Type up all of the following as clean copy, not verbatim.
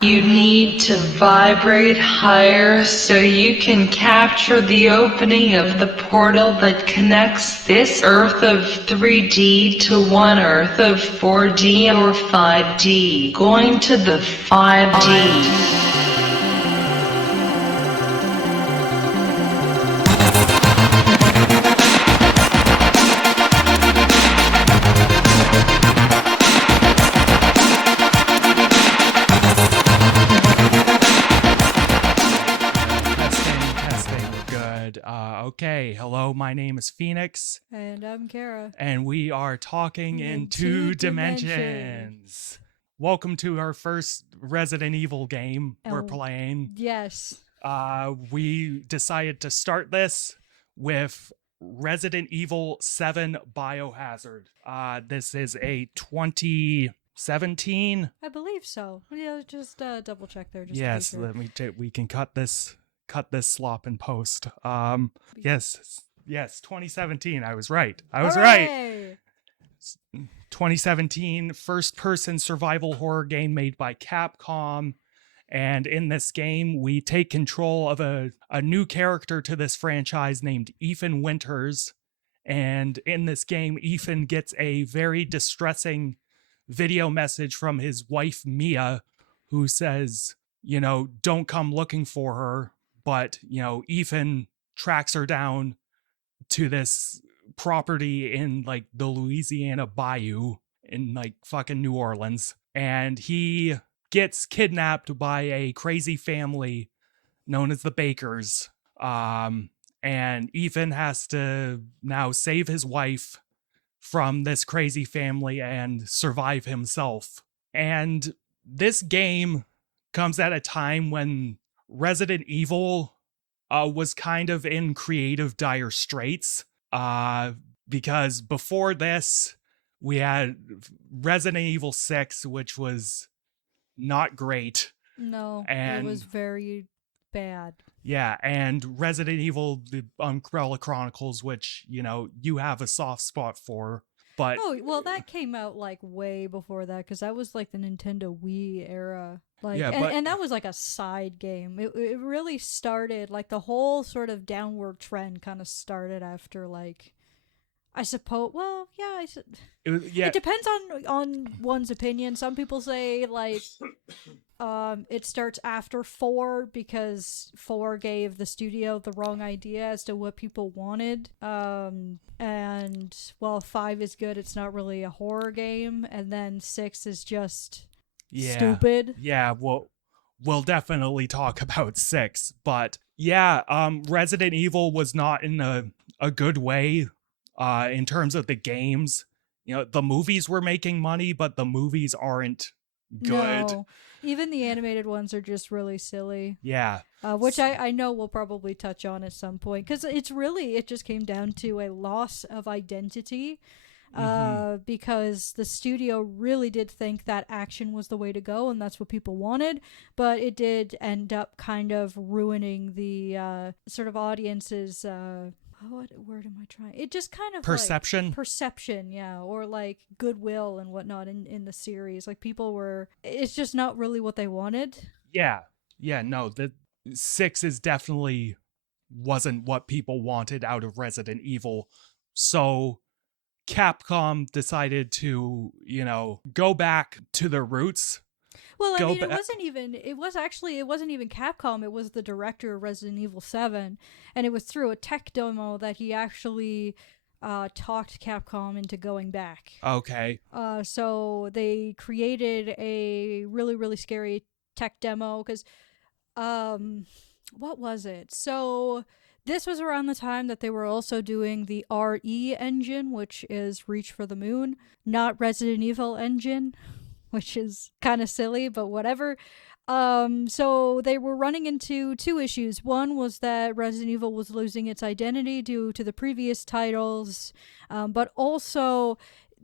You need to vibrate higher so you can capture the opening of the portal that connects this Earth of 3D to one Earth of 4D or 5D. Going to the 5D. Testing. Good. Okay. Hello, my name is Phoenix. And I'm Kara. And we are talking in two dimensions. Welcome to our first Resident Evil game we're playing. Yes. We decided to start this with Resident Evil 7 Biohazard. This is a 2017. I believe so. Yeah, just double check there. Just yes, sure. we can cut this slop in post. Yes, 2017. I was right. Hooray! 2017 first-person survival horror game made by Capcom. And in this game, we take control of a new character to this franchise named Ethan Winters. And in this game, Ethan gets a very distressing video message from his wife, Mia, who says, don't come looking for her. But, Ethan tracks her down to this property in, the Louisiana Bayou in, fucking New Orleans. And he gets kidnapped by a crazy family known as the Bakers. And Ethan has to now save his wife from this crazy family and survive himself. And this game comes at a time when Resident Evil was kind of in creative dire straits, because before this, we had Resident Evil 6, which was not great. No, and it was very bad. Yeah, and Resident Evil, the Umbrella Chronicles, which, you have a soft spot for. But that came out way before that, because that was the Nintendo Wii era. And that was a side game. It really started the whole sort of downward trend kind of started after I suppose. Well, yeah, it depends on one's opinion. Some people say it starts after 4 because 4 gave the studio the wrong idea as to what people wanted. And while 5 is good, it's not really a horror game, and then 6 is just stupid. Yeah, we'll definitely talk about 6, but Resident Evil was not in a good way in terms of the games. The movies were making money, but the movies aren't good. No. Even the animated ones are just really silly. Yeah. Which I know we'll probably touch on at some point, because it just came down to a loss of identity. Because the studio really did think that action was the way to go, and that's what people wanted, but it did end up kind of ruining the sort of audience's what word am I trying? It just kind of perception, yeah, or goodwill and whatnot in the series. It's just not really what they wanted. Yeah, no, the 6 is definitely wasn't what people wanted out of Resident Evil. So Capcom decided to, go back to their roots. Well, I mean, it wasn't even Capcom. It was the director of Resident Evil 7, and it was through a tech demo that he actually talked Capcom into going back. Okay. So they created a really, really scary tech demo, because, what was it? So this was around the time that they were also doing the RE engine, which is Reach for the Moon, not Resident Evil engine, which is kind of silly, but whatever. So they were running into 2 issues. One was that Resident Evil was losing its identity due to the previous titles, but also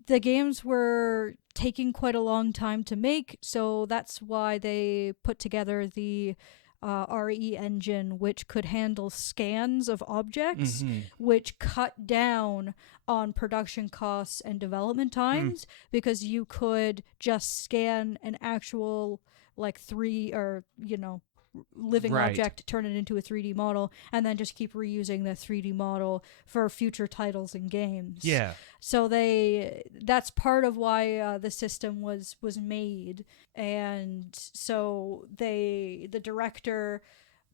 the games were taking quite a long time to make, so that's why they put together the RE engine, which could handle scans of objects, which cut down on production costs and development times, because you could just scan an actual like three or living Right. object, turn it into a 3D model, and then just keep reusing the 3D model for future titles and games. Yeah. So that's part of why the system was made, and so the director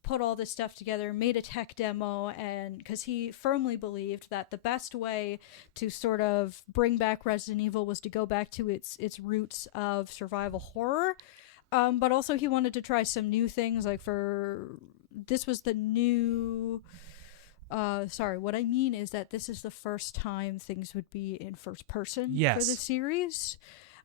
put all this stuff together, made a tech demo, and because he firmly believed that the best way to sort of bring back Resident Evil was to go back to its roots of survival horror. But also he wanted to try some new things, like this was the new. Sorry, what I mean is that this is the first time things would be in first person Yes. for the series.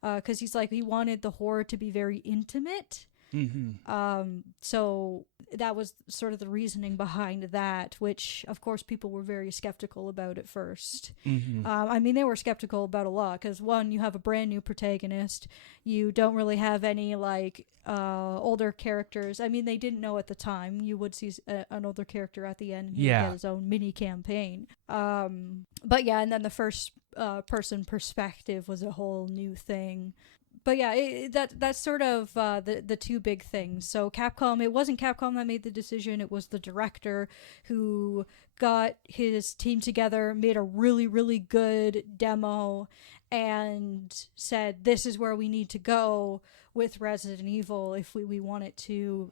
Because he wanted the horror to be very intimate. Mm-hmm. So that was sort of the reasoning behind that, which of course people were very skeptical about at first. Mm-hmm. I mean, they were skeptical about a lot because one, you have a brand new protagonist, you don't really have any older characters. I mean, they didn't know at the time. You would see an older character at the end, and he would get his own mini campaign. But yeah, and then the first person perspective was a whole new thing. But yeah, that's sort of the two big things. So Capcom, it wasn't Capcom that made the decision. It was the director who got his team together, made a really, really good demo, and said, this is where we need to go with Resident Evil if we want it to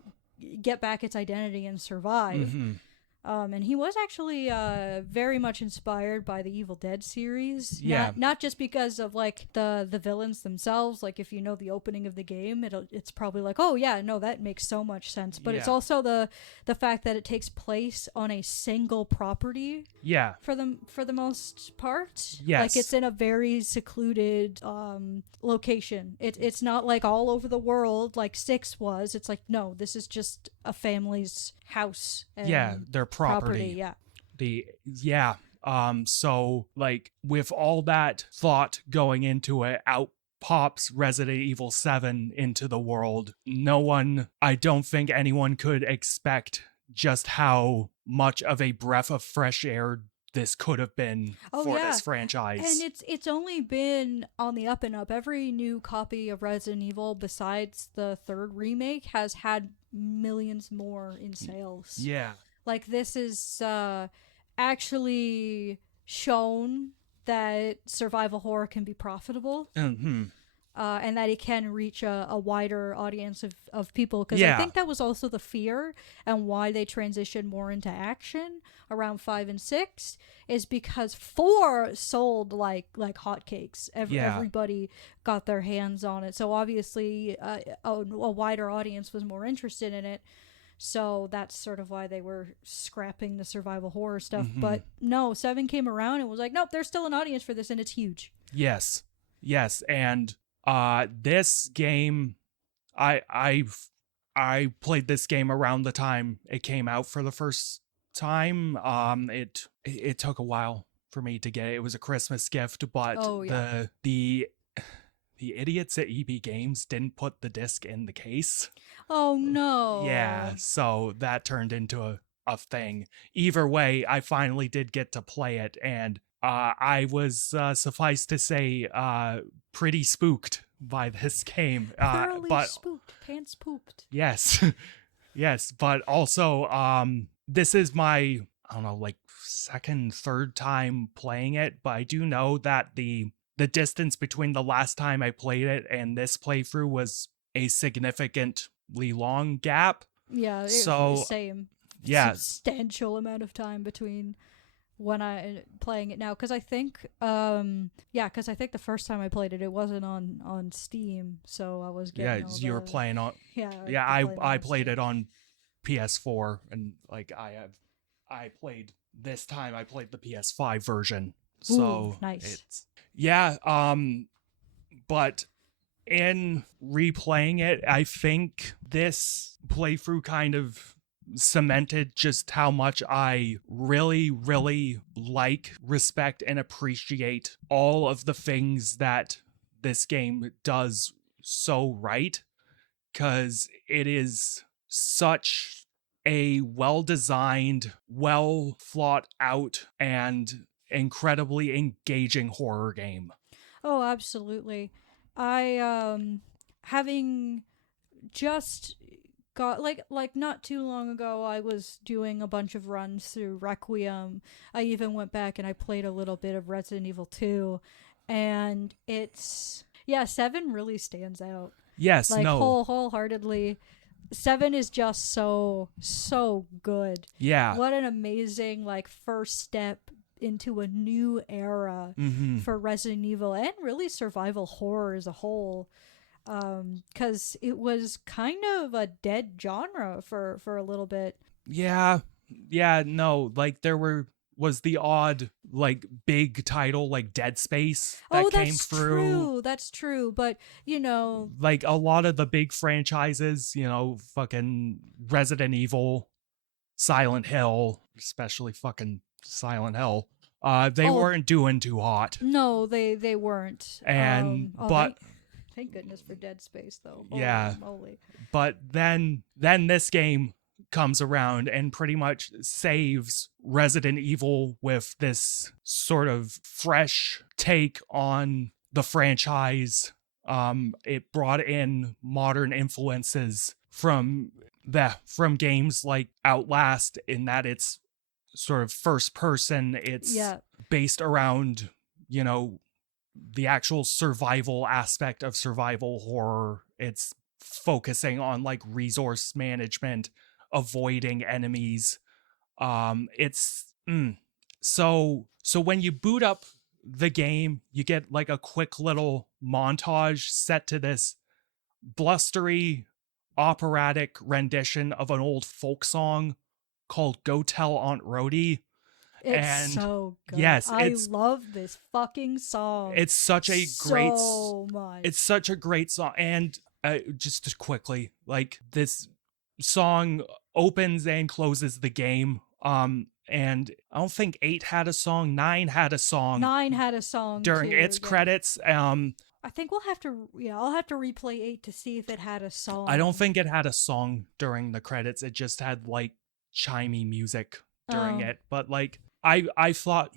get back its identity and survive. Mm-hmm. And he was actually very much inspired by the Evil Dead series. Yeah. Not just because of the villains themselves. Like if you know the opening of the game, it's probably like, oh yeah, no, that makes so much sense. But it's also the fact that it takes place on a single property. Yeah. For the most part. Yes. Like it's in a very secluded location. It's not like all over the world like 6 was. It's like, no, this is just a family's house. And their property. Yeah. So like with all that thought going into it, out pops Resident Evil 7 into the world. I don't think anyone could expect just how much of a breath of fresh air this could have been for this franchise. And it's only been on the up and up. Every new copy of Resident Evil besides the 3rd remake has had millions more in sales. Yeah. Like this is actually shown that survival horror can be profitable. Mm-hmm. And that it can reach a wider audience of people. Because I think that was also the fear and why they transitioned more into action around 5 and 6 is because 4 sold like hotcakes. Everybody got their hands on it. So obviously a wider audience was more interested in it. So that's sort of why they were scrapping the survival horror stuff. Mm-hmm. But no, 7 came around and was like, nope, there's still an audience for this and it's huge. Yes. And this game, I played this game around the time it came out for the first time. It took a while for me to get it. It was a Christmas gift, but the idiots at EB Games didn't put the disc in the case. Oh no. Yeah, so that turned into a thing. Either way, I finally did get to play it, and I was, suffice to say, pretty spooked by this game. Thoroughly spooked, pants pooped. Yes. Yes, but also, this is my, I don't know, like 2nd, 3rd time playing it, but I do know that the distance between the last time I played it and this playthrough was a significantly long gap. Yeah, so same. Yeah, substantial amount of time between when I playing it now, because I think the first time I played it wasn't on Steam, so I was getting you were playing on I played it on PS4, and like I played this time I played the PS5 version. So ooh, nice. But in replaying it, I think this playthrough kind of cemented just how much I really, really like, respect, and appreciate all of the things that this game does so right, because it is such a well-designed, well-thought-out, and incredibly engaging horror game. Oh, absolutely. I having just got like not too long ago I was doing a bunch of runs through Requiem. I even went back and I played a little bit of Resident Evil 2, and it's, yeah, 7 really stands out. Yes, Like no. wholeheartedly, 7 is just so good. Yeah. What an amazing like first step into a new era Mm-hmm. for Resident Evil and really survival horror as a whole. Because it was kind of a dead genre for a little bit. Yeah. Yeah, no, like was the odd like big title like Dead Space that Oh, came that's through. true. That's true. But you know, Like a lot of the big franchises, fucking Resident Evil, Silent Hill, especially fucking Silent Hill, they oh weren't doing too hot. no, they weren't. And Oh, but thank goodness for Dead Space though. yeah, Holy moly. but then this game comes around and pretty much saves Resident Evil with this sort of fresh take on the franchise. It brought in modern influences from games like Outlast, in that it's sort of first person. It's Yeah. based around, the actual survival aspect of survival horror. It's focusing on like resource management, avoiding enemies. It's so when you boot up the game, you get like a quick little montage set to this blustery operatic rendition of an old folk song called Go Tell Aunt Rhody. It's And so good. yes, I love this fucking song. it's such a great so much. it's such a great song. And just quickly, like, this song opens and closes the game. And I don't think 8 had a song, 9 had a song 9 had a song during too, its yeah. credits. I think we'll have to, I'll have to replay 8 to see if it had a song. I don't think it had a song during the credits. It just had like chimey music during Oh. it. But like I thought,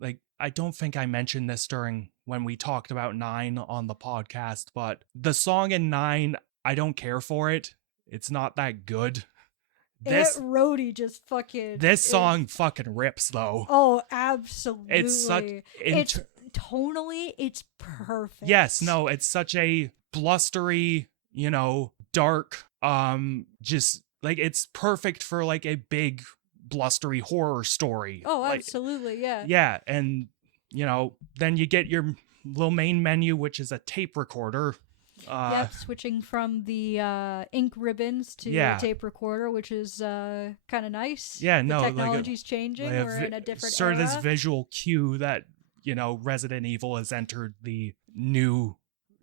like, I don't think I mentioned this during when we talked about 9 on the podcast, but the song in 9, I don't care for it. It's not that good. This Aunt Rhody just fucking. this song fucking rips though. Oh, absolutely. It's such It's tonally, it's perfect. yes, no, it's such a blustery, dark, just like it's perfect for like a big blustery horror story. Oh, Like, absolutely, yeah. yeah, and then you get your little main menu, which is a tape recorder. Yep, switching from the ink ribbons to Yeah. a tape recorder, which is kind of nice. Yeah, the no, like technology's changing. like We're in a different sort era. of this visual cue that Resident Evil has entered the new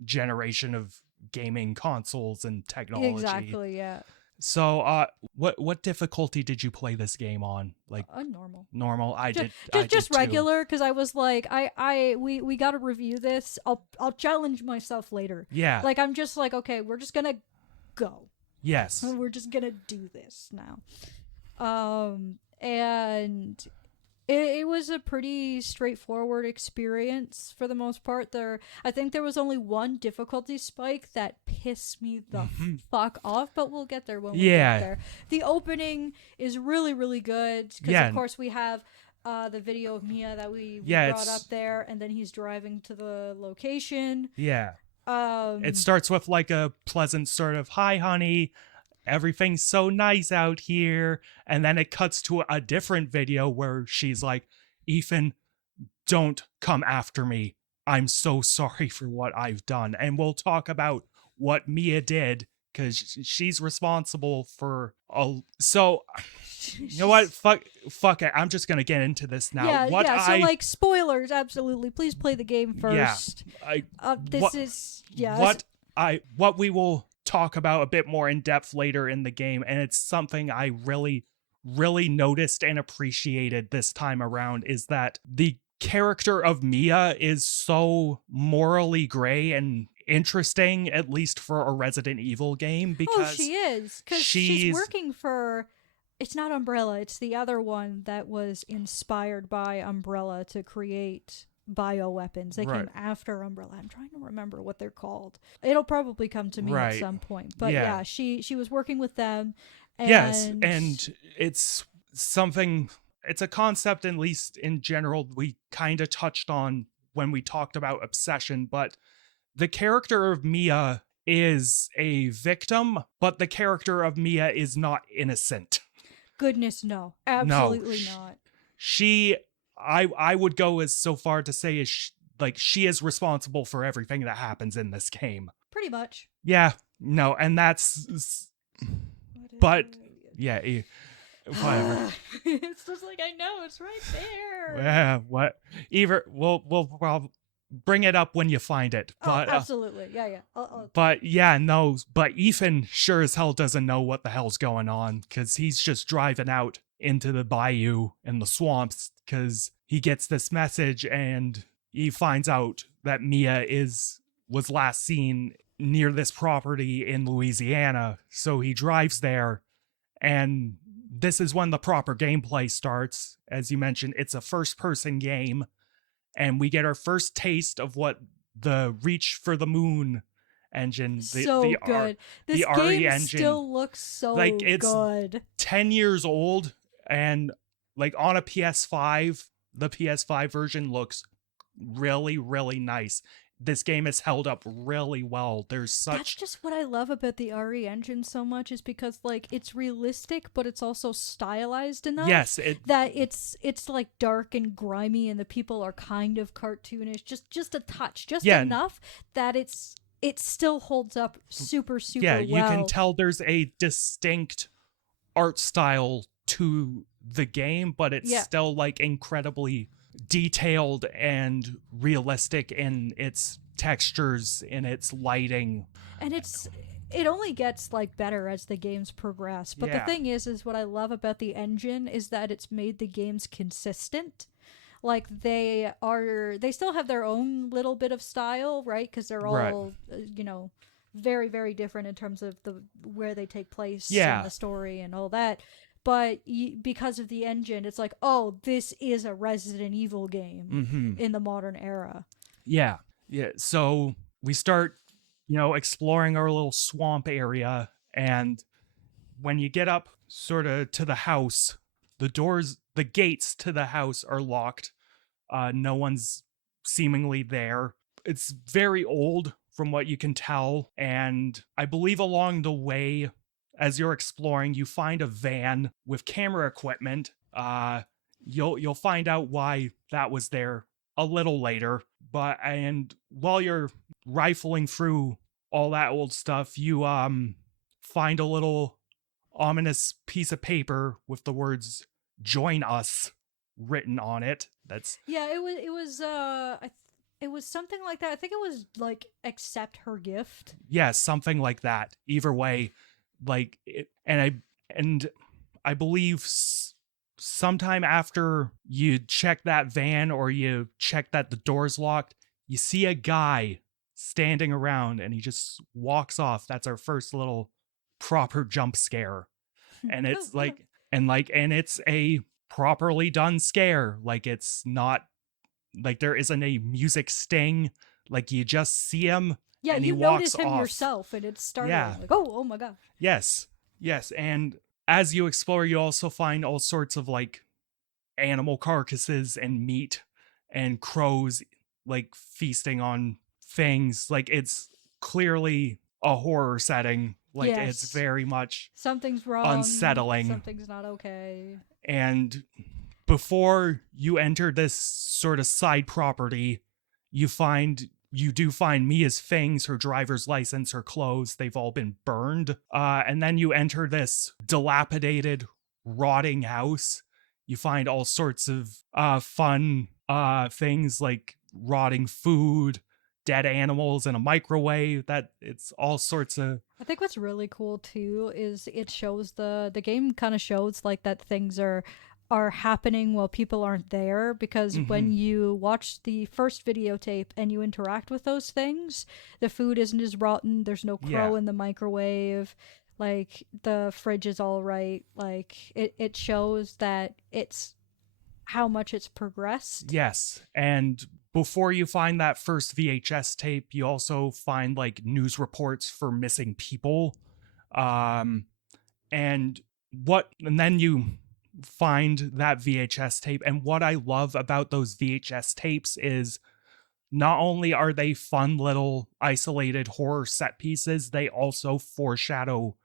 generation of gaming consoles and technology. Exactly, yeah. So, what difficulty did you play this game on? Like Normal. normal? I Just did too. regular, because I was like, we got to review this. I'll challenge myself later. Yeah. Like, I'm just like, okay, we're just gonna go. Yes. We're just gonna do this now. And it was a pretty straightforward experience for the most part. I think there was only one difficulty spike that pissed me the fuck off, but we'll get there when we get there. The opening is really, really good, because of course we have the video of Mia that we brought up there, and then he's driving to the location. Yeah. It starts with like a pleasant sort of, "Hi, honey. Everything's so nice out here," and then it cuts to a different video where she's like, "Ethan, don't come after me. I'm so sorry for what I've done." And we'll talk about what Mia did, because she's responsible for so you know what, fuck it, I'm just gonna get into this now. So like, spoilers, absolutely, please play the game first. What we will talk about a bit more in depth later in the game, and it's something I really noticed and appreciated this time around, is that the character of Mia is so morally gray and interesting, at least for a Resident Evil game, because she is, because she's working for, it's not Umbrella, it's the other one that was inspired by Umbrella to create bioweapons. They Right. came after Umbrella. I'm trying to remember what they're called. It'll probably come to me at Right. some point. But Yeah. yeah, she was working with them. Yes, And and it's something, it's a concept, at least in general, we kind of touched on when we talked about Obsession, but the character of Mia is a victim, but the character of Mia is not innocent. goodness, no. Absolutely not. She, I would go as so far to say is she is responsible for everything that happens in this game. Pretty much. Yeah, no, and that's, but yeah, whatever. It's just like, I know, it's right there. Yeah, what? Either we'll bring it up when you find it. But absolutely. Yeah. but yeah, no. But Ethan sure as hell doesn't know what the hell's going on because he's just driving out into the bayou and the swamps because he gets this message and he finds out that Mia was last seen near this property in Louisiana. So he drives there, and this is when the proper gameplay starts. As you mentioned, it's a first-person game, and we get our first taste of what the Reach for the Moon engine, So good. This RE game engine, still looks so like, it's good. 10 years old, and like on a PS5, the PS5 version looks really, really nice. This game is held up really well. That's just what I love about the RE engine so much, is because like it's realistic, but it's also stylized enough. Yes, that it's like dark and grimy, and the people are kind of cartoonish, just a touch, just enough that it still holds up super well. You can tell there's a distinct art style to the game, but it's still like incredibly detailed and realistic in its textures, in its lighting. And it only gets like better as the games progress. But the thing is what I love about the engine is that it's made the games consistent. Like they still have their own little bit of style, right? Because they're all very, very different in terms of where they take place in the story and all that. But because of the engine, it's like, oh, this is a Resident Evil game in the modern era. Yeah. So we start, exploring our little swamp area. And when you get up sort of to the house, the gates to the house are locked. No one's seemingly there. It's very old from what you can tell. And I believe along the way, as you're exploring, you find a van with camera equipment. You'll find out why that was there a little later. And while you're rifling through all that old stuff, you find a little ominous piece of paper with the words "Join Us" written on it. It was something like that. I think it was like accept her gift. Yeah, something like that. Either way. And I believe sometime after you check that van or you check that the door's locked, you see a guy standing around and he just walks off. That's our first little proper jump scare. And it's and it's a properly done scare. Like, it's not like there isn't a music sting. Like, you just see him. Yeah, and you he notice walks him off. yourself, and it's startling. Yeah. Like, oh my god. Yes, and as you explore, you also find all sorts of like animal carcasses and meat and crows like feasting on things. Like, it's clearly a horror setting. Like, it's very much something's wrong, unsettling. Something's not okay. And before you enter this sort of side property, you do find Mia's things, her driver's license, her clothes. They've all been burned. And then you enter this dilapidated, rotting house. You find all sorts of fun things like rotting food, dead animals in a microwave. It's all sorts of... I think what's really cool too is it shows the game kind of shows like that things are happening while people aren't there, because when you watch the first videotape and you interact with those things, the food isn't as rotten, there's no crow in the microwave, like the fridge is all right, like it shows that it's how much it's progressed. Yes, and before you find that first VHS tape, you also find like news reports for missing people. Um and then you find that VHS tape, and what I love about those VHS tapes is not only are they fun little isolated horror set pieces, they also foreshadow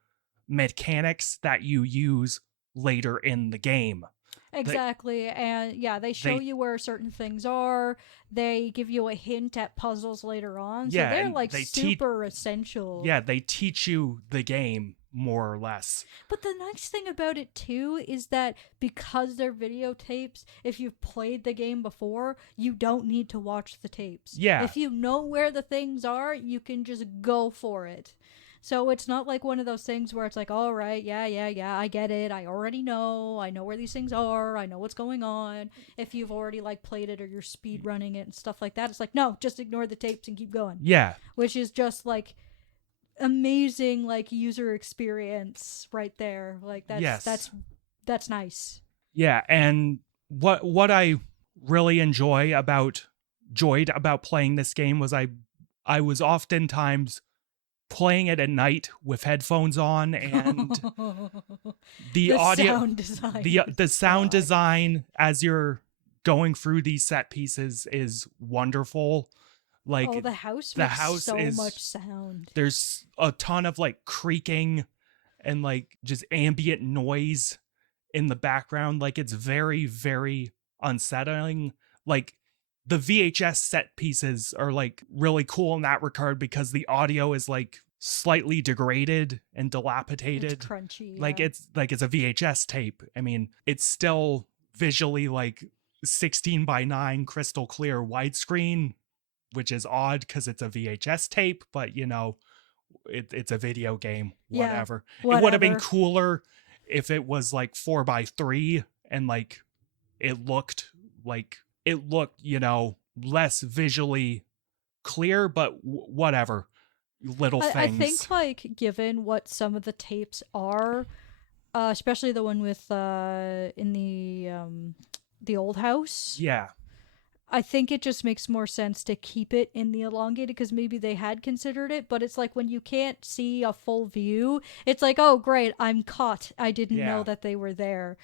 mechanics that you use later in the game. Exactly. And yeah, they show They you where certain things are. They give you a hint at puzzles later on. So Yeah, they're and like they super essential. yeah, they teach you the game more or less. But the nice thing about it too is that because they're videotapes, if you've played the game before, you don't need to watch the tapes. Yeah. If you know where the things are, you can just go for it. So it's not like one of those things where it's like, all right, yeah, I get it. I already know. I know where these things are. I know what's going on. If you've already like played it or you're speed running it and stuff like that, it's like, no, just ignore the tapes and keep going. Yeah. Which is just like amazing like user experience right there. Like that's nice. Yeah, and what I really enjoyed about playing this game was I was oftentimes playing it at night with headphones on, and the audio sound design. the sound design as you're going through these set pieces is wonderful. Like the house the makes house so is much sound. There's a ton of like creaking and like just ambient noise in the background. Like it's very, very unsettling. Like the VHS set pieces are like really cool in that regard because the audio is like slightly degraded and dilapidated. It's crunchy. Like yeah. it's a VHS tape. I mean, it's still visually like 16:9 crystal clear widescreen, which is odd because it's a VHS tape, but you know, it's a video game. Yeah, Whatever. It whatever. would have been cooler if it was like 4:3 and like it looked, you know, less visually clear, but whatever. Little things. I think like given what some of the tapes are, especially the one with in the old house. Yeah. I think it just makes more sense to keep it in the elongated because maybe they had considered it, but it's like when you can't see a full view, it's like, oh, great, I'm caught. I didn't know that they were there.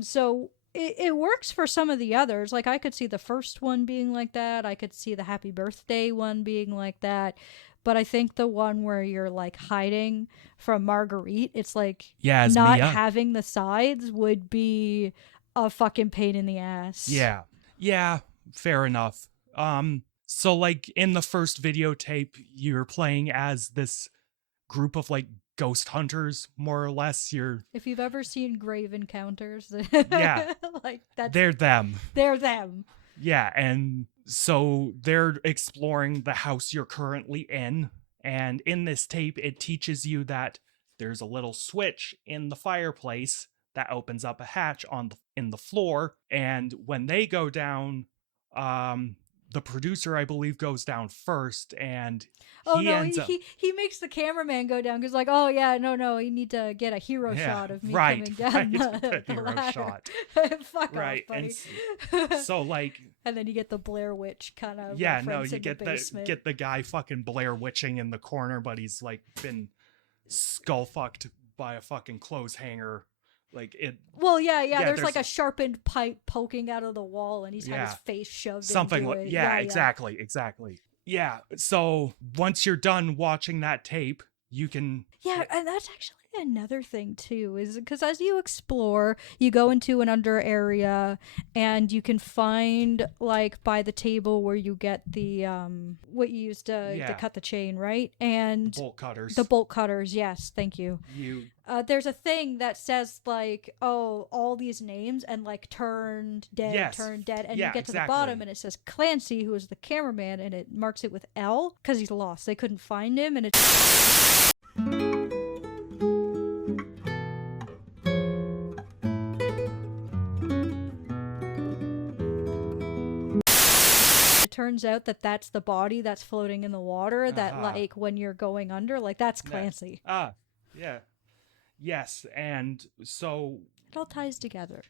So it works for some of the others. Like I could see the first one being like that. I could see the Happy Birthday one being like that. But I think the one where you're like hiding from Marguerite, it's like not Mia. having the sides would be a fucking pain in the ass. Yeah. Yeah. Fair enough. So like in the first videotape, you're playing as this group of like ghost hunters, more or less. If you've ever seen Grave Encounters, yeah, like they're them. They're them. Yeah, and so they're exploring the house you're currently in, and in this tape, it teaches you that there's a little switch in the fireplace that opens up a hatch in the floor, and when they go down, the producer, I believe, goes down first, and he makes the cameraman go down because like, oh yeah, no, you need to get a hero shot of me coming down the hero ladder. shot. Fuck Right, off, buddy. and so like, and then you get the Blair Witch kind of yeah, no, reference you in get the guy fucking Blair Witching in the corner, but he's like been skull fucked by a fucking clothes hanger. Like it. Well, yeah. There's like a sharpened pipe poking out of the wall, and he's had his face shoved something into like it. yeah, exactly. Yeah. So once you're done watching that tape, you can. Yeah, and that's actually another thing too, is because as you explore, you go into an under area, and you can find like by the table where you get the what you used to cut the chain, right? And bolt cutters. The bolt cutters, yes, thank you. There's a thing that says like, oh, all these names and like turned dead, and you get to the bottom and it says Clancy, who is the cameraman, and it marks it with L because he's lost. They couldn't find him, and it's. Turns out that that's the body that's floating in the water that like when you're going under, like that's Clancy. Yeah. Yes, and so it all ties together.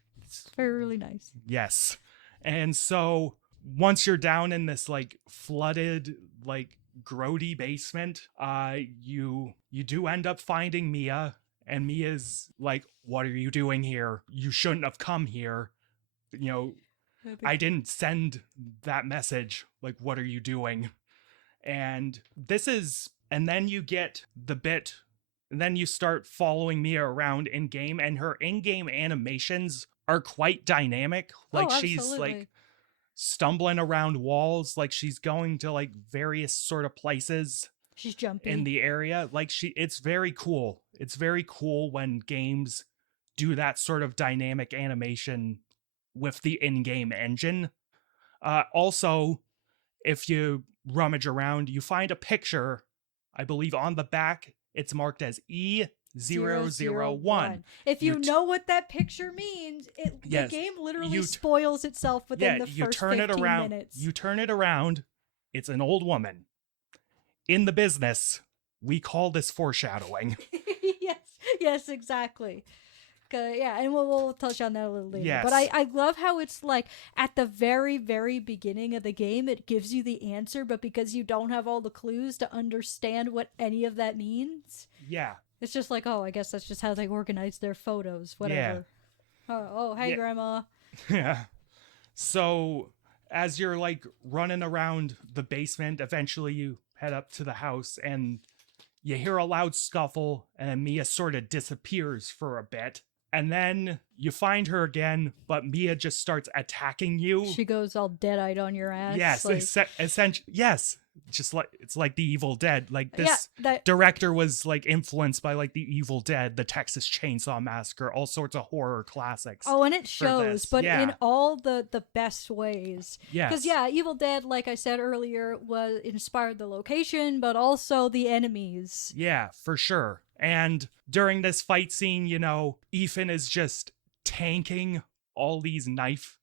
It's really nice. Yes. And so once you're down in this like flooded, like grody basement, you do end up finding Mia, and Mia's like, "What are you doing here? You shouldn't have come here. You know, I didn't send that message. Like, what are you doing?" And then you get the bit, and then you start following Mia around in game, and her in-game animations are quite dynamic. Like, she's absolutely. like stumbling around walls, like she's going to like various sort of places She's jumpy. in the area. Like, it's very cool. It's very cool when games do that sort of dynamic animation with the in-game engine. Also, if you rummage around, you find a picture, I believe on the back, it's marked as E001. If You you t- know what that picture means, Yes, the game literally you t- spoils itself within the you first turn 15 it around. minutes. You turn it around, it's an old woman. In the business, we call this foreshadowing. yes, exactly. Yeah, and we'll touch on that a little later. Yes. But I love how it's like at the very, very beginning of the game, it gives you the answer, but because you don't have all the clues to understand what any of that means, Yeah. it's just like, oh, I guess that's just how they organize their photos, whatever. Oh, hey, Yeah. Grandma. Yeah. So as you're like running around the basement, eventually you head up to the house and you hear a loud scuffle, and then Mia sort of disappears for a bit. And then you find her again, but Mia just starts attacking you. She goes all dead-eyed on your ass. Yes, like, essentially. Yes, just like it's like the Evil Dead. Like this that director was like influenced by like the Evil Dead, the Texas Chainsaw Massacre, all sorts of horror classics. Oh, and it for shows, this. but Yeah. in all the best ways. Yes. Because, yeah, Evil Dead, like I said earlier, was inspired the location, but also the enemies. Yeah, for sure. And during this fight scene, you know, Ethan is just tanking all these knife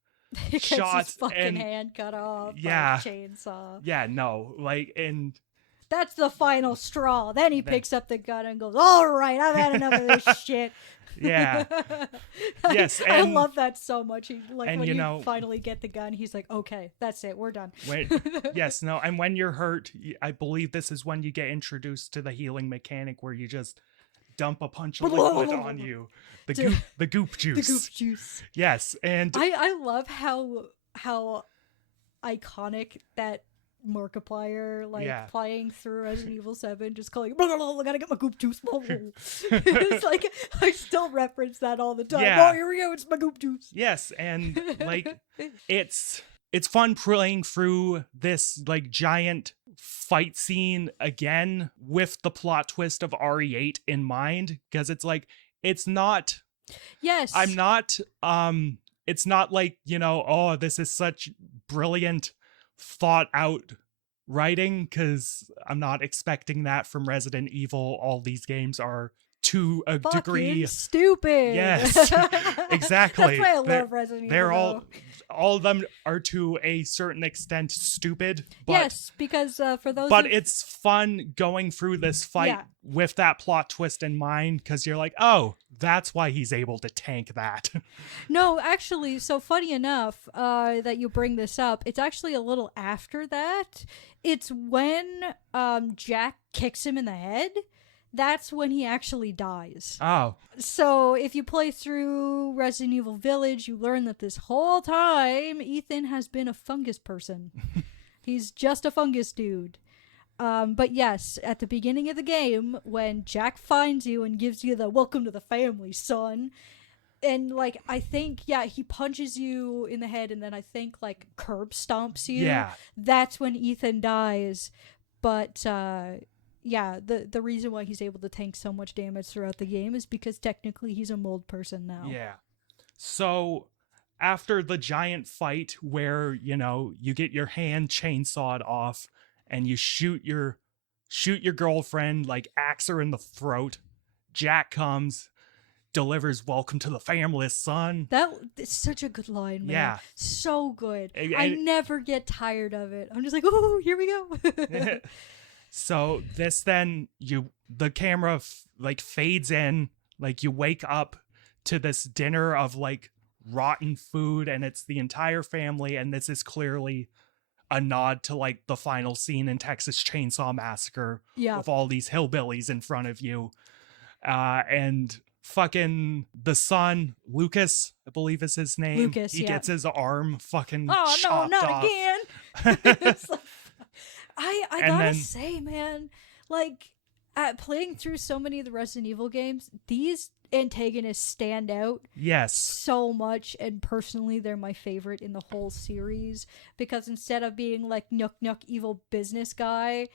He gets shots his fucking and hand cut off Yeah. by a chainsaw. yeah, no, like, and That's the final straw. Then he Then- picks up the gun and goes, all right, I've had enough of this shit. yeah, Yes, I and- love that so much. Like and when you you know- finally get the gun, he's like, okay, that's it, we're done. when, yes, no, and when you're hurt, I believe this is when you get introduced to the healing mechanic where you just dump a punch of liquid on you, the Dude. goop juice. The goof juice. Yes, and I love how iconic that Markiplier, like, Yeah. playing through Resident Evil 7, just calling, I gotta get my goop juice. It's like, I still reference that all the time. Yeah. Oh, here we go, it's my goop juice. yes, and like it's fun playing through this like giant fight scene again with the plot twist of RE8 in mind, because it's like it's not Yes. it's not like, you know, oh, this is such brilliant thought out writing, because I'm not expecting that from Resident Evil. All these games are to a fucking degree. stupid. Yes, exactly. That's why I They're- love Resident They're Evil. all though. all of them are to a certain extent stupid, but Yes, because for those but of- it's fun going through this fight Yeah. with that plot twist in mind, because you're like, oh, that's why he's able to tank that. No, actually, so funny enough that you bring this up, it's actually a little after that. It's when Jack kicks him in the head. That's when he actually dies. Oh, So if you play through Resident Evil Village, you learn that this whole time Ethan has been a fungus person. He's just a fungus dude. But yes, at the beginning of the game, when Jack finds you and gives you the welcome to the family, son, and like I think, yeah, he punches you in the head and then I think like curb stomps you. yeah. That's when Ethan dies. But yeah, the reason why he's able to tank so much damage throughout the game is because technically he's a mold person now. Yeah. So after the giant fight where, you know, you get your hand chainsawed off and you shoot your girlfriend, like axe her in the throat, Jack comes, delivers welcome to the family, son. It's such a good line, man. Yeah. So good. And- I never get tired of it. I'm just like, oh, here we go. So this then the camera like fades in, like you wake up to this dinner of like rotten food, and it's the entire family, and this is clearly a nod to like the final scene in Texas Chainsaw Massacre Yeah. with all these hillbillies in front of you. And fucking the son, Lucas, I believe is his name. Lucas, he yeah. gets his arm fucking Oh no, chopped not off. again. It's like, I And gotta then- say, man, like at playing through so many of the Resident Evil games, these antagonists stand out Yes. so much, and personally they're my favorite in the whole series, because instead of being like Nook evil business guy,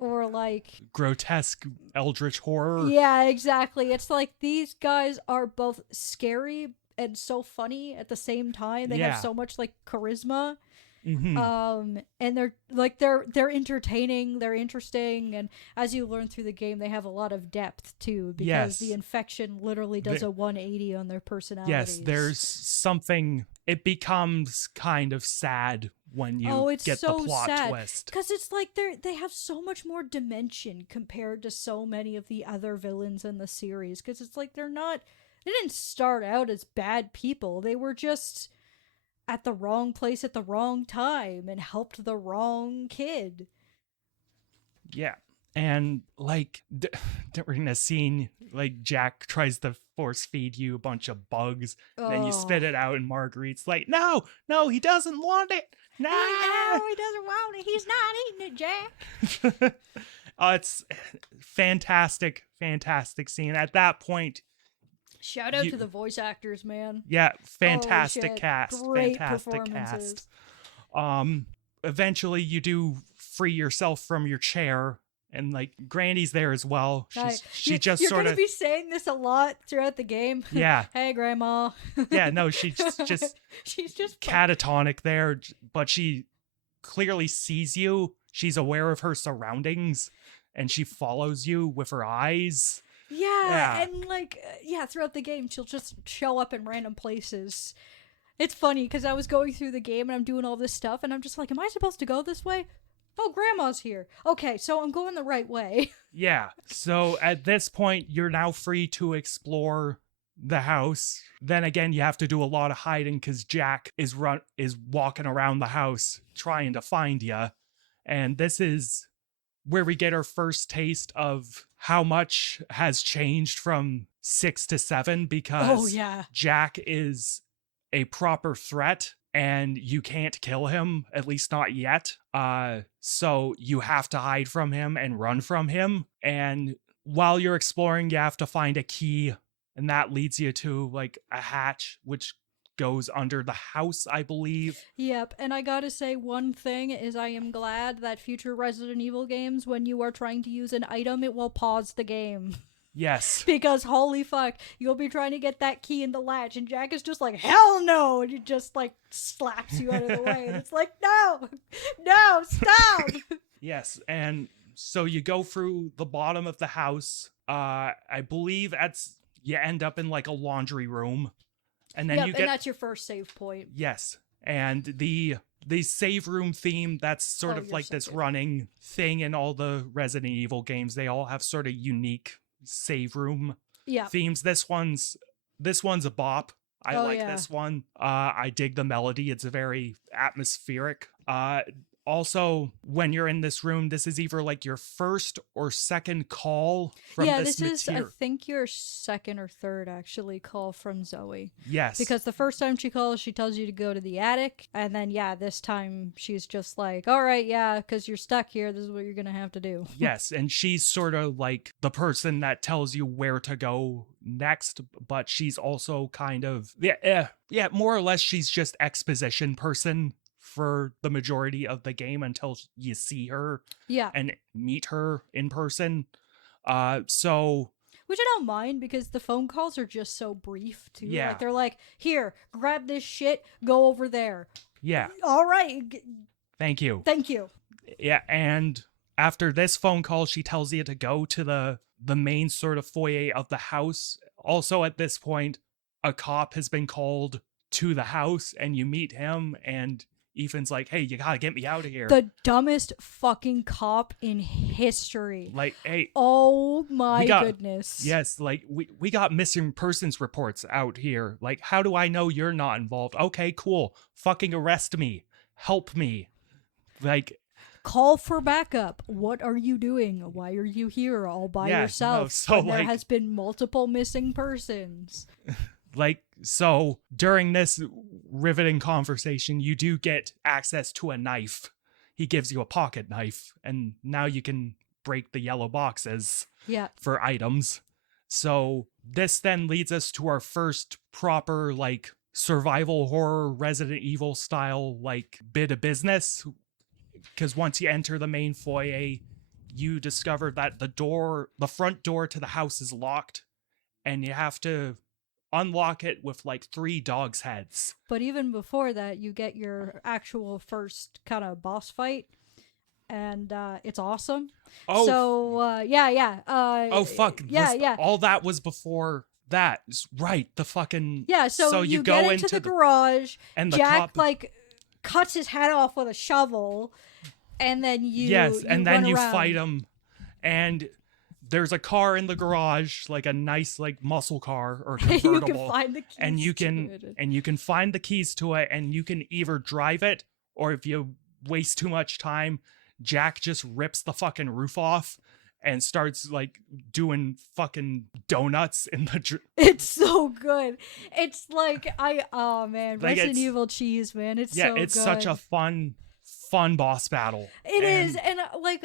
or like Grotesque eldritch horror. yeah, exactly, it's like these guys are both scary and so funny at the same time. They Yeah. have so much like charisma. Mhm. And they're entertaining, they're interesting, and as you learn through the game, they have a lot of depth too, because Yes. the infection literally does The- a 180 on their personalities. Yes, there's something, it becomes kind of sad when you Oh, it's get so the plot sad. twist. Because it's like they have so much more dimension compared to so many of the other villains in the series. Because it's like they didn't start out as bad people. They were just at the wrong place at the wrong time and helped the wrong kid. Yeah. And like during a scene, like Jack tries to force feed you a bunch of bugs, and then you spit it out, and Marguerite's like, no, he doesn't want it. No. he doesn't want it. He's not eating it, Jack. It's fantastic scene. At that point, Shout out You- to the voice actors, man. yeah, Holy fantastic shit. cast. Great Fantastic performances. cast. Eventually you do free yourself from your chair, and like Granny's there as well. She just you're sort gonna of be saying this a lot throughout the game. yeah. Hey, Grandma. Yeah, no, she's just she's just catatonic there, but she clearly sees you. She's aware of her surroundings, and she follows you with her eyes. Yeah. and like throughout the game she'll just show up in random places. It's funny because I was going through the game and I'm doing all this stuff and I'm just like, am I supposed to go this way? Oh, Grandma's here. Okay, so I'm going the right way. Yeah. So at this point, you're now free to explore the house. Then again, you have to do a lot of hiding because Jack is walking around the house trying to find you. And this is where we get our first taste of how much has changed from 6 to 7, because Oh yeah. Jack is a proper threat and you can't kill him, at least not yet. So you have to hide from him and run from him. And while you're exploring, you have to find a key, and that leads you to like a hatch, which goes under the house, I believe. Yep, and I gotta say one thing is I am glad that future Resident Evil games, when you are trying to use an item, it will pause the game. Yes. Because holy fuck, you'll be trying to get that key in the latch and Jack is just like, hell no! And he just like slaps you out of the way. And it's like, no! No, stop! Yes, and so you go through the bottom of the house. I believe you end up in like a laundry room. And then Yep, you get and that's your first save point. yes, and the save room theme, that's sort Oh, of you're like so this good. running thing in all the Resident Evil games. They all have sort of unique save room Yeah. themes. This one's a bop. I Oh, like yeah. this one. I dig the melody. It's very atmospheric. Also, when you're in this room, this is either like your first or second call from Yeah, this this is, I material. think, your second or third, actually, call from Zoe. Yes. Because the first time she calls, she tells you to go to the attic. And then, this time she's just like, all right, because you're stuck here. This is what you're going to have to do. Yes, and she's sort of like the person that tells you where to go next, but she's also kind of more or less she's just exposition person for the majority of the game until you see her Yeah. and meet her in person. So Which I don't mind because the phone calls are just so brief, too. Yeah. Like, they're like, here, grab this shit, go over there. yeah, All right. thank you. Thank you. Yeah, and after this phone call, she tells you to go to the main sort of foyer of the house. Also, at this point, a cop has been called to the house, and you meet him, and Ethan's like, hey, you gotta get me out of here. The dumbest fucking cop in history. Like, hey, Oh my got- goodness. yes, like, we got missing persons reports out here. Like, how do I know you're not involved? Okay, cool. Fucking arrest me. Help me. Like, Call for backup. What are you doing? Why are you here all by Yeah, no, yourself? so, when there like- has been multiple missing persons. like, so during this riveting conversation, you do get access to a knife. He gives you a pocket knife, and now you can break the yellow boxes Yeah. for items. So this then leads us to our first proper, like, survival horror Resident Evil style, like, bit of business. Because once you enter the main foyer, you discover that the front door to the house is locked, and you have to unlock it with like 3 dogs' heads. But even before that, you get your actual first kind of boss fight. And it's awesome. Oh, Yeah. oh fuck! Yeah, yeah. All that was before that, right? The fucking Yeah, so you go get into the garage. and the Jack cop, like cuts his head off with a shovel, and then you yes, and then run you around. fight him, and there's a car in the garage, like a nice like muscle car or you convertible, can find the keys and you to can it. and you can find the keys to it, and you can either drive it, or if you waste too much time, Jack just rips the fucking roof off and starts like doing fucking donuts in the It's so good. It's like oh man, Like, Resident it's- Evil cheese, man. It's yeah, so it's good. such a fun boss battle. It is, and like,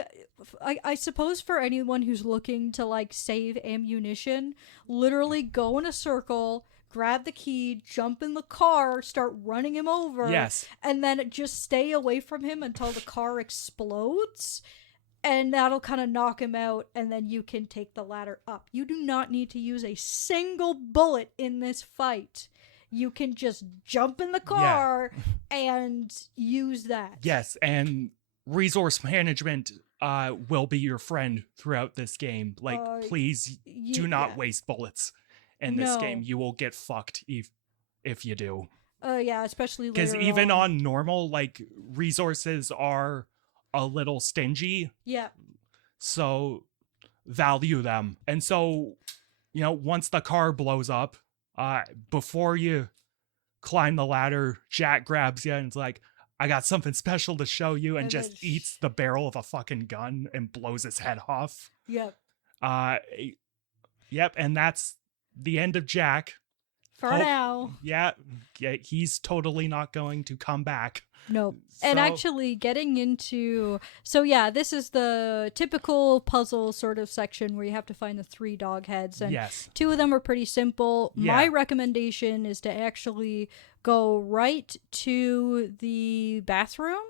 I suppose for anyone who's looking to like save ammunition, literally go in a circle, grab the key, jump in the car, start running him over, Yes. and then just stay away from him until the car explodes, and that'll kind of knock him out, and then you can take the ladder up. You do not need to use a single bullet in this fight. You can just jump in the car and use that. Yes, and resource management will be your friend throughout this game. Like, please do not waste bullets in this No. game. You will get fucked if you do. Yeah, especially Because later even on normal, like, resources are a little stingy, Yeah. so value them. And so, you know, once the car blows up, before you climb the ladder, Jack grabs you and is like, I got something special to show you, and And just then eats the barrel of a fucking gun and blows his head off. Yep. Yep, and that's the end of Jack. For Hope- now. Yeah, he's totally not going to come back. Nope. And So- actually getting into this is the typical puzzle sort of section where you have to find the 3 dog heads, and Yes. 2 of them are pretty simple. Yeah. My recommendation is to actually go right to the bathroom,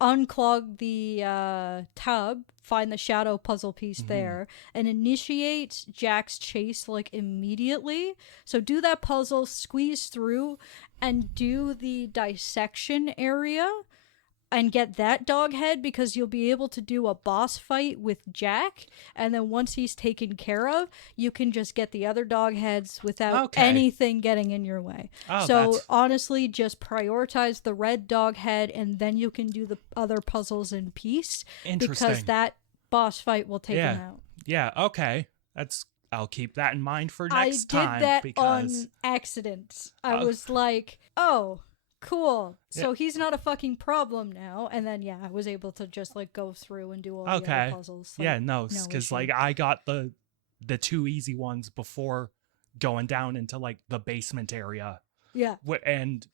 unclog the tub, find the shadow puzzle piece Mm-hmm. there, and initiate Jack's chase like immediately. So do that puzzle, squeeze through, and do the dissection area and get that dog head, because you'll be able to do a boss fight with Jack, and then once he's taken care of, you can just get the other dog heads without Okay. anything getting in your way. Oh, So that's- honestly, just prioritize the red dog head, and then you can do the other puzzles in peace, because Interesting. that boss fight will take him Yeah. out. Yeah, okay. I'll keep that in mind for next I did time, that because on accident. I Oh. was like, oh, cool. So Yeah. he's not a fucking problem now. And then, I was able to just like go through and do all the Okay. other puzzles. Like, yeah, no, because issue. like I got the 2 easy ones before going down into like the basement area. Yeah. And